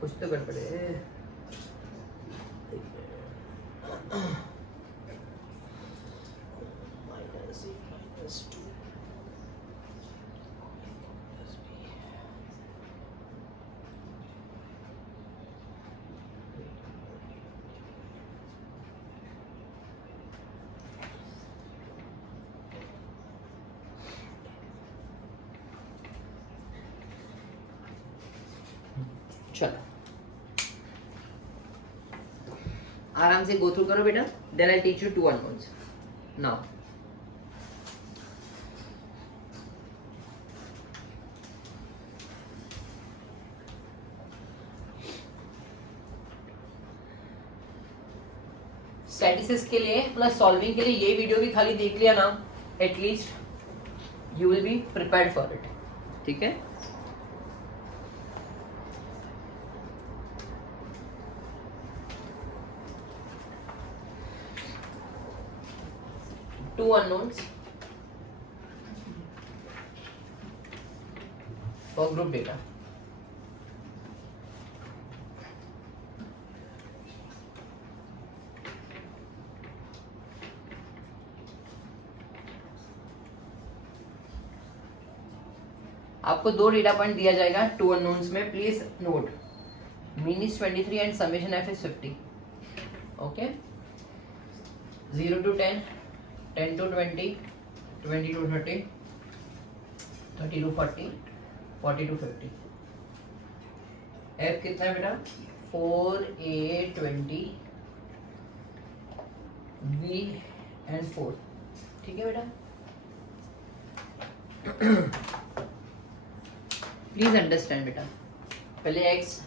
कुछ तो गड़बड़ है. -2 चलो आराम से गो थ्रू करो बेटा. Then I teach you two unknowns now. Statistics के लिए प्लस सॉल्विंग के लिए ये वीडियो भी खाली देख लिया ना, at least you will be prepared for it. ठीक है. Two unknowns for group data. आपको दो डेटा पॉइंट दिया जाएगा टू अननोन्स में. Please note mean is 23 and summation F is 50. Okay. 0 to 10, 10 to 20, 20 to 30, 30 to 40, 40 to 50. F कितना है बेटा? 4, A, 20, B and 4. ठीक है बेटा. प्लीज अंडरस्टैंड बेटा. पहले x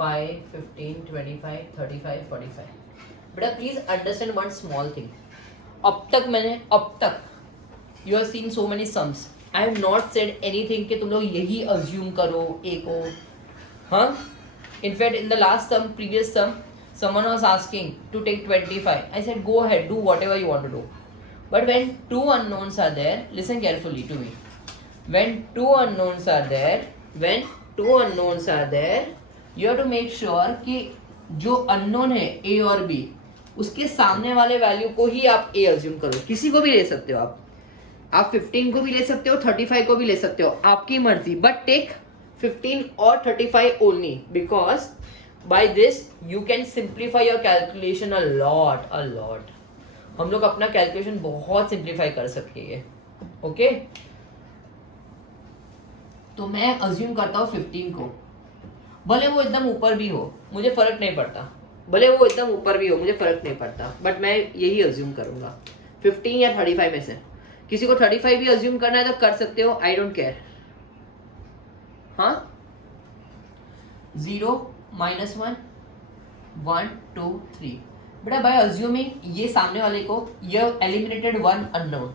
5, 15, 25, 35, 45. बेटा please understand one small thing. अब तक you have seen so many sums. I have not said anything कि तुम लोग यही अज्यूम करो ए को. हाँ, in fact in the last sum, previous sum, someone was asking to take 25. I said go ahead, do whatever you want to do. But when two unknowns are there, listen carefully to me. When two unknowns are there, you have to make sure कि जो unknown है A और B, उसके सामने वाले वैल्यू को ही आप ए अज्यूम करो। किसी को भी ले सकते हो आप 15 को भी ले सकते हो, 35 को भी ले सकते हो, आपकी मर्जी, बट टेक 15 और 35 only, because by this you can simplify your calculation a lot. हम लोग अपना कैलकुलेशन बहुत सिंप्लीफाई कर सकेंगे। ओके, तो मैं अज्यूम करता हूँ 15 को, भले वो एकदम ऊपर भी हो मुझे फर्क नहीं पड़ता, भले वो एकदम ऊपर भी हो मुझे फर्क नहीं पड़ता, बट मैं यही अज्यूम करूंगा 15 या 35 में से। किसी को 35 भी अज्यूम करना है तो कर सकते हो, आई डोंट केयर। हाँ, 0 -1 1 2 3 बेटा बाय अज्यूमिंग ये सामने वाले को, ये एलिमिनेटेड 1 अननोन,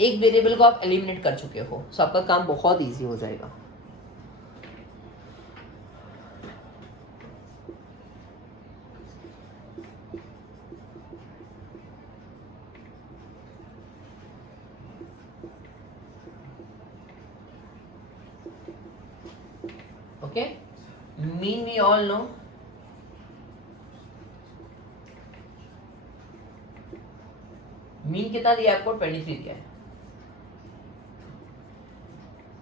एक वेरिएबल को आप एलिमिनेट कर चुके हो, सो आपका काम बहुत इजी हो जाएगा। Okay, mean we all know, mean कितना दिया आपको? 23 दिया है।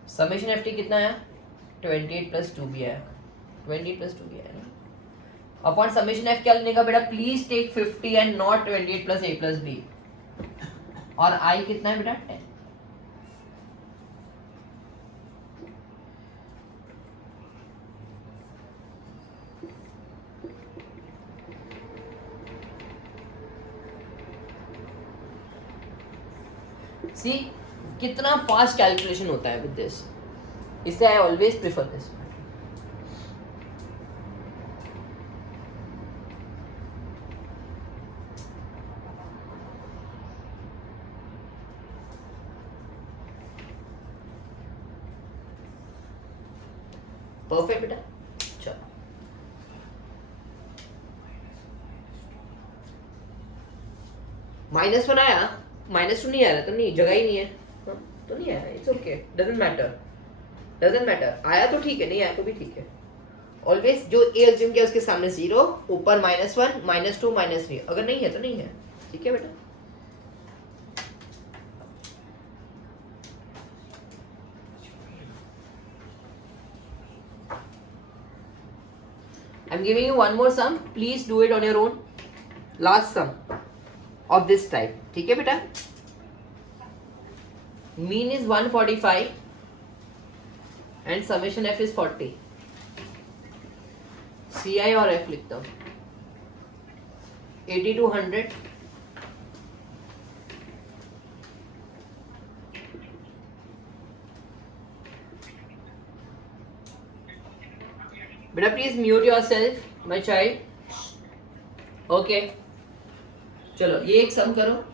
समेशन एफ टी कितना आया? 28 + 2 भी आया, 28 + 2 भी आया ना। अपॉन समेशन एफ क्या लेने का बेटा? प्लीज टेक 50 एंड नॉट 28 + a + b। और आई कितना है बेटा? 10। सी कितना फास्ट कैलकुलेशन होता है विद दिस, इससे I always prefer this. Perfect बेटा, चलो -1 आया, -2 नहीं आ रहा तो नहीं, जगह ही नहीं है, हाँ, तो नहीं आया, इट्स ओके, डजंट मैटर, आया तो ठीक है, नहीं आया तो भी ठीक है। ऑलवेज जो ए अज्यूम किया उसके सामने 0, ऊपर -1 -2 -3, अगर नहीं है तो नहीं है, ठीक है बेटा। I'm giving you one more sum, please do it on your own, last sum of this type, ठीक है बेटा। Mean is 145 and summation F is 40। सी आई और एफ लिखता हूं, 80 to 100, बेटा please mute your self my child. Okay, चलो ये एक सम करो।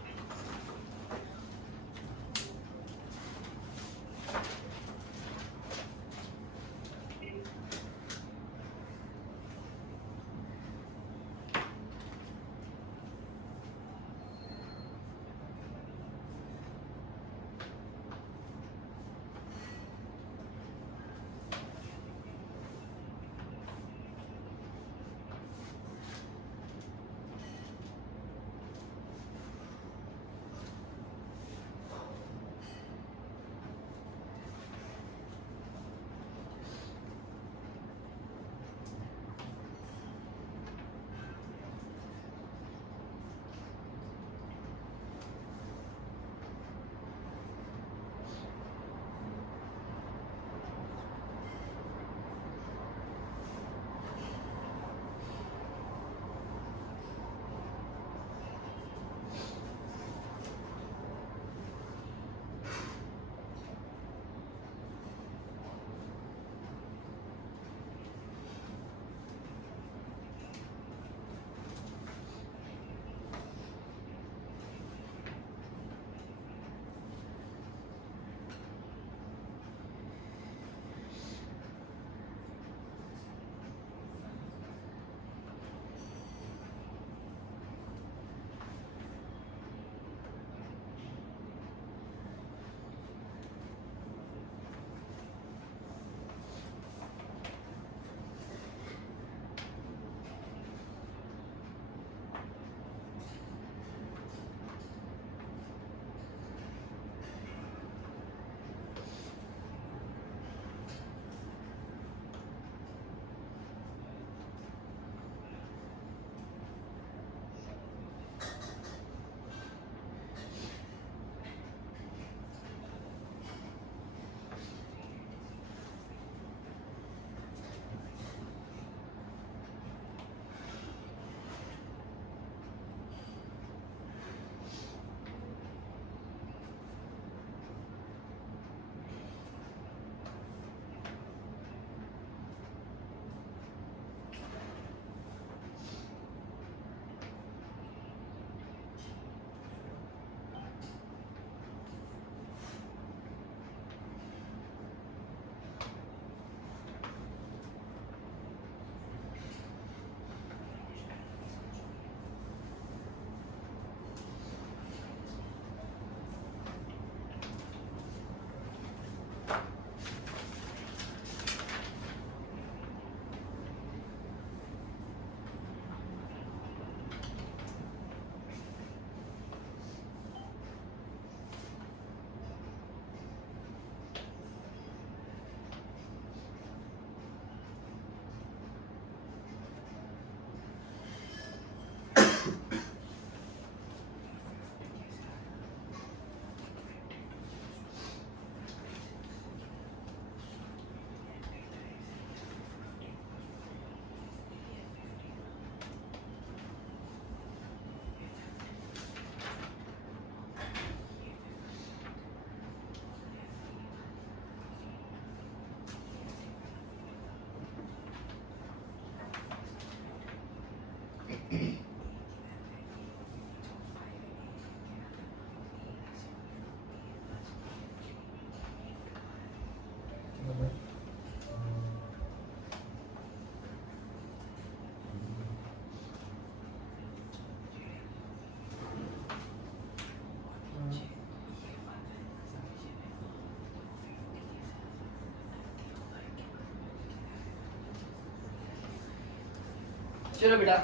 चलो बेटा,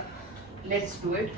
let's do it.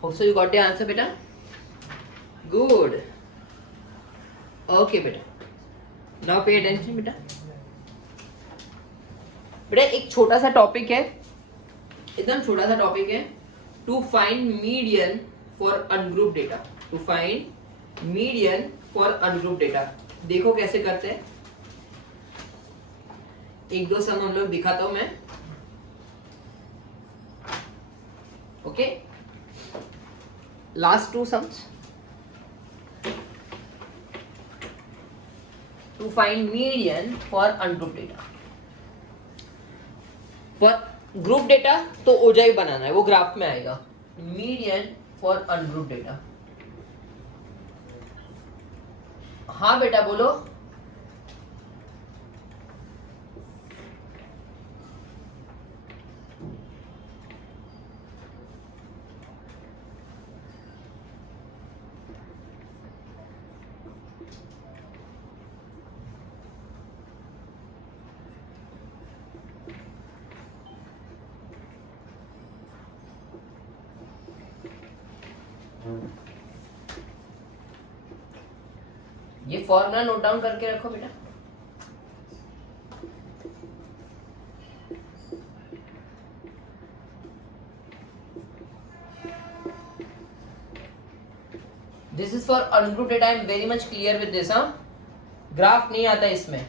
Hope so you got the answer, beta. Good. Okay, beta. Now pay attention, beta. बेटा एक छोटा सा टॉपिक है, एकदम छोटा सा टॉपिक है. To find median for ungroup data. To find median for ungroup data. देखो कैसे करते हैं. एक दो सम हम लोग दिखाता हूं मैं. Okay, last two sums to find median for ungrouped data. For group data तो ओजाई बनाना है, वो ग्राफ में आएगा. median for ungrouped data. हाँ बेटा बोलो. ये फॉर्मूला नोट डाउन करके रखो बेटा. This is for ungroup data. I am very much clear with this. Graph नहीं आता इसमें.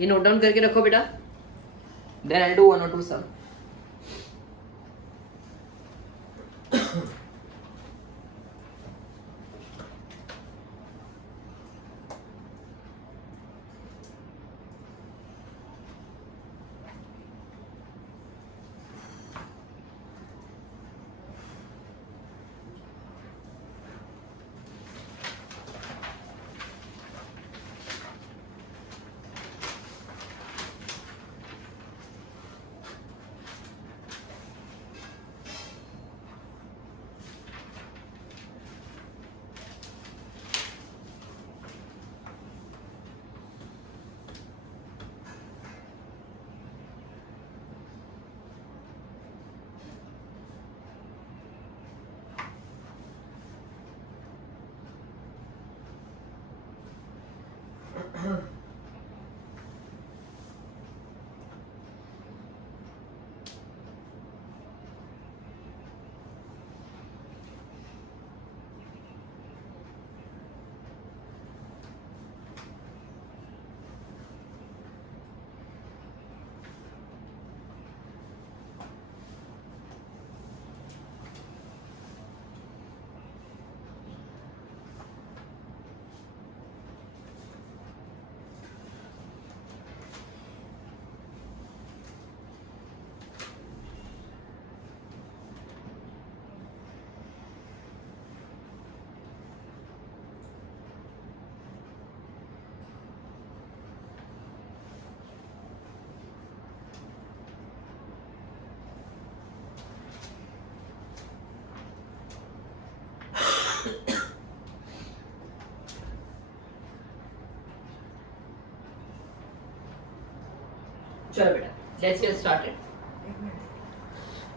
ये नोट डाउन करके रखो बेटा. देन आई डू 1 or 2 सम. चलो बेटा, let's get started.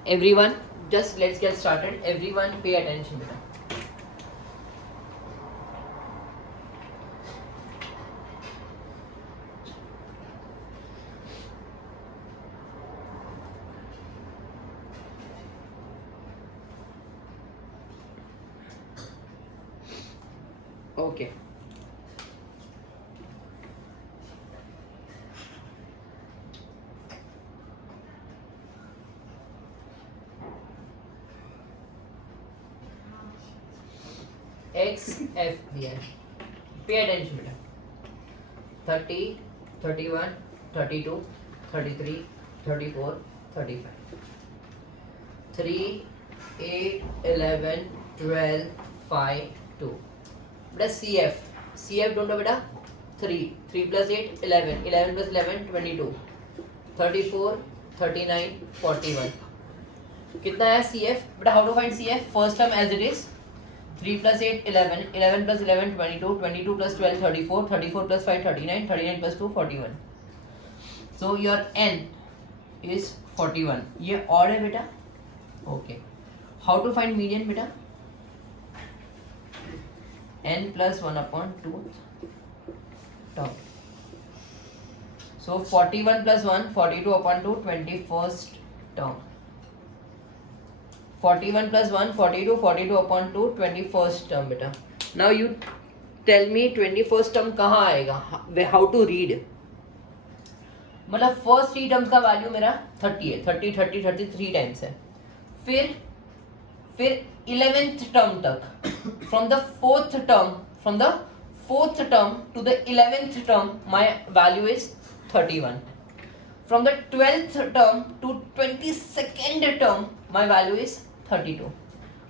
Everyone, just let's get started. Everyone, pay attention बेटा. Okay. X F दिया है. Pay attention बेटा. 30, 31, 32, 33, 34, 35. 3, 8, 11, 12, 5, 2. बेटा CF ढूंढो बेटा. 3 plus 8 11, 11 plus 11 22, 34, 39, 41. कितना है CF बेटा? How to find CF? First term as it is. 3 plus 8 11, 11 plus 11 22, 22 plus 12 34, 34 plus 5 39, 39 plus 2 41. So your n is 41. ये odd है बेटा. Okay. How to find median बेटा? n plus 1 upon 2 term. So 41 plus 1 42 upon 2 21st term. 41 plus 1 42, 42 upon 2 21st term बेटा. Now you tell me 21st term कहाँ आएगा? How to read? मतलब फर्स्ट 3 टर्म्स का वैल्यू मेरा 30 है. 30 30 30 3 टाइम्स है. फिर 11th टर्म तक, from the fourth term to the 11th term my value is 31. From the 12th term to 22nd term my value is 32.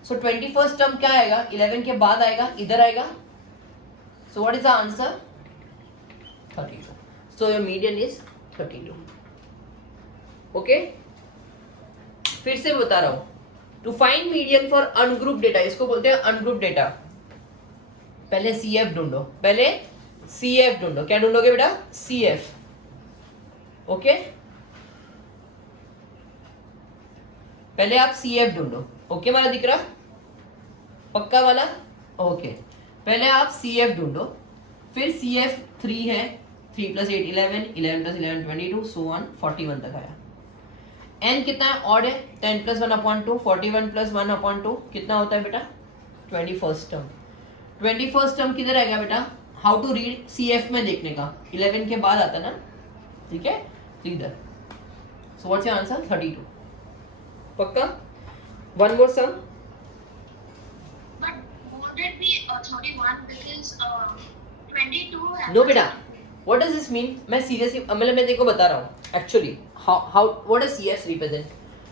So 21st term क्या आएगा? 11 के बाद आएगा, इधर आएगा. So what is the answer? 32. So your median is 32. Okay? फिर से बता रहा हूँ. To find median for ungrouped data, इसको बोलते हैं ungrouped data. पहले CF ढूंढो. क्या ढूंढोगे बेटा? CF. ओके पहले आप CF ढूंढो. ओके वाला दिख रहा? पक्का वाला? ओके पहले आप CF ढूंढो. फिर CF 3 है. 3 plus 8 11, 11 plus 11 22, so on 41 तक आया. n कितना है? ऑड है. 10 plus 1 upon 2, 41 plus 1 upon 2 कितना होता है बेटा? 21st term. 21st टर्म किधर आएगा बेटा? How to read? CF में देखने का. 11 के बाद आता ना. ठीक है इधर. So what's your answer? 32. पक्का? One more sum. But would it be 31 because 22 has no बेटा, व्हाट डज दिस मीन? मैं सीरियसली मतलब मैं देखो बता रहा हूँ actually how what does CF represent.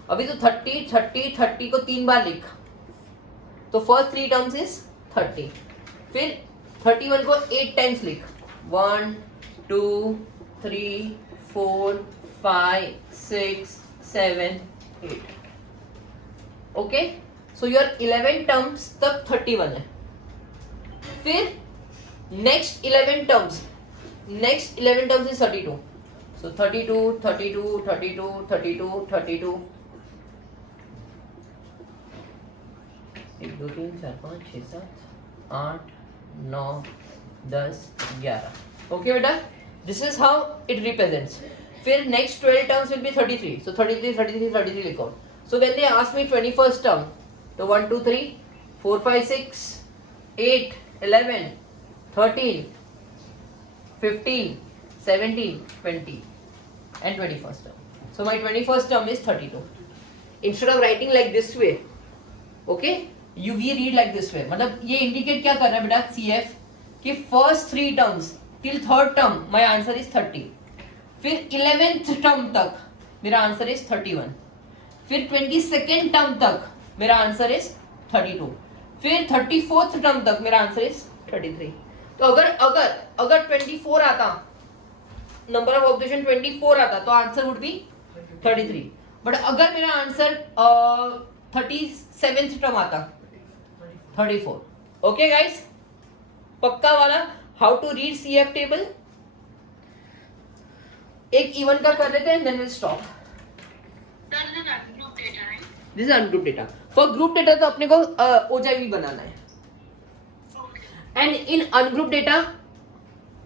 अभी तो 30 30 30 को 3 बार लिख. तो फर्स्ट 3 टर्म्स इज 30. फिर 31 को 8 टाइम्स लिख. 1 2 3 4 5 6 7 8. ओके सो योर 11 टर्म्स तक 31 है. फिर नेक्स्ट 11 टर्म्स इज 32. सो 32 32 32 32 32 1 2 3 4 5 6 7 8 9 10 11. Okay बेटा, this is how it represents. फिर next 12 terms will be 33. So 33, 33, 33 लिखो. So when they ask me 21st term, तो 1, 2, 3, 4, 5, 6, 8, 11, 13, 15, 17, 20 and 21st term. So my 21st term is 32. Instead of writing like this way, okay, we read like this way. मतलब ये indicate क्या कर रहा है बेटा CF कि first 3 terms till 3rd term my answer is 30. फिर 11th term तक मेरा answer is 31. फिर 22nd term तक मेरा answer is 32. फिर 34th term तक मेरा answer is 33. तो अगर 24 आता, नंबर ऑफ ऑब्जर्वेशन 24 आता तो आंसर वुड बी 33. बट अगर मेरा आंसर 37th टर्म आता 34. ओके गाइस, पक्का वाला how to read CF table. एक इवन का कर लेते हैं, then will stop. This is ungroup data. For group data तो अपने को ओजेवी बनाना है. एंड इन अनग्रुप डेटा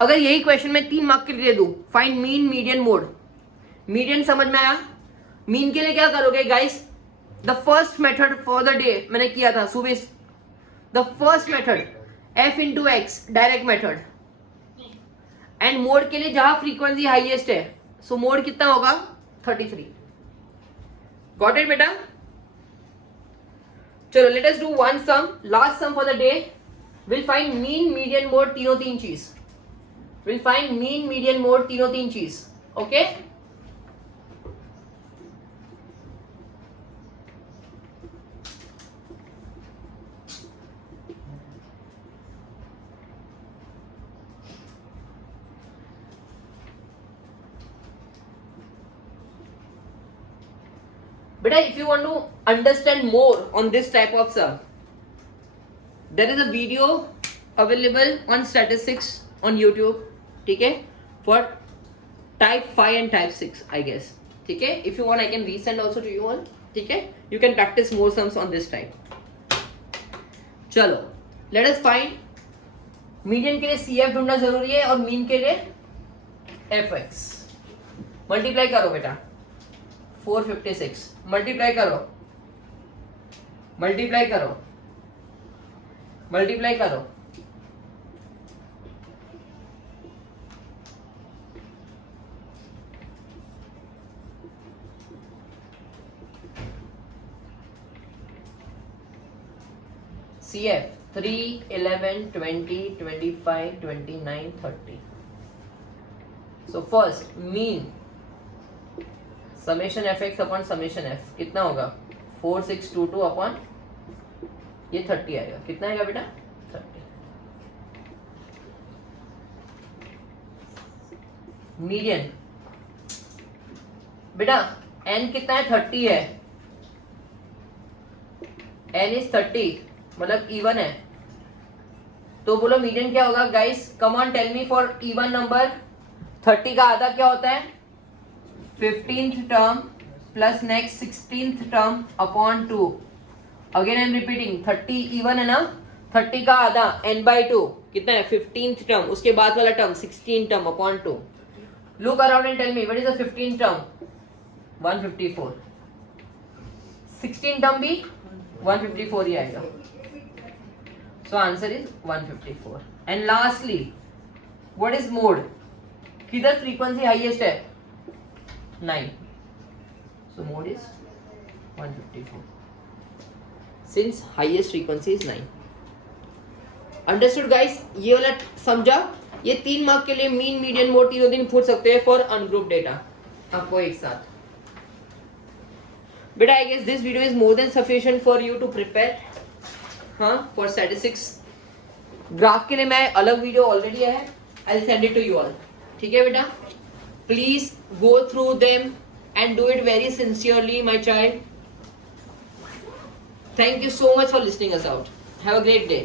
अगर यही क्वेश्चन मैं 3 मार्क के लिए दूं, find mean, median, mode. Median समझ में आया. मीन के लिए क्या करोगे guys, the first method for the day मैंने किया था सुबह. The first method f into x, direct method. And mode के लिए जहां फ्रीक्वेंसी हाईएस्ट है, सो मोड कितना होगा 33. गॉट इट बेटा. चलो let us do one sum, last sum for the day. Will find mean, median, mode, तीनों 3 चीज. Will find mean, median, mode, तीनों 3 चीज. Okay, Beta, if you want to understand more on this type of sum, there is a video available on statistics on YouTube. ठीक है, for type 5 and type 6 I guess. ठीक है, if you want I can resend also to you all. ठीक है, you can practice more sums on this type. चलो, let us find median के लिए CF ढूंढना जरूरी है और मीन के लिए FX. मल्टीप्लाई करो बेटा, 456. मल्टीप्लाई करो, मल्टीप्लाई करो, मल्टीप्लाई करो. CF 3, 11, 20, 25, 29, 30. So first mean summation f x upon summation F कितना होगा 4622 अपॉन ये 30 आएगा. कितना आएगा बेटा 30. मीडियन बेटा n कितना है 30 है. n इज 30 मतलब इवन है. तो बोलो मीडियन क्या होगा guys. Come on tell me for even number 30 का आधा क्या होता है 15th term plus next 16th term upon 2. Again I am repeating, 30 even है ना, 30 का आधा n by 2 कितना है 15th term, उसके बाद वाला term 16th term upon 2. Look around and tell me what is the 15th term 154. 16th term भी 154 ही आएगा. So answer is 154. And lastly, what is mode? किधर frequency highest है 9. So mode is 154 since highest frequency is 9. Understood guys? ये वाला समझा. ये 3 मार्क के लिए मीन, मीडियन, मोड तीनों दिन पूछ सकते हैं फॉर अनग्रुप डेटा आपको एक साथ. बेटा I guess this video is more than sufficient for you to prepare for statistics. Graph के लिए मैं अलग वीडियो ऑलरेडी है, I will send it to you all. ठीक है बेटा, please go through them and do it very sincerely my child. Thank you so much for listening us out. Have a great day.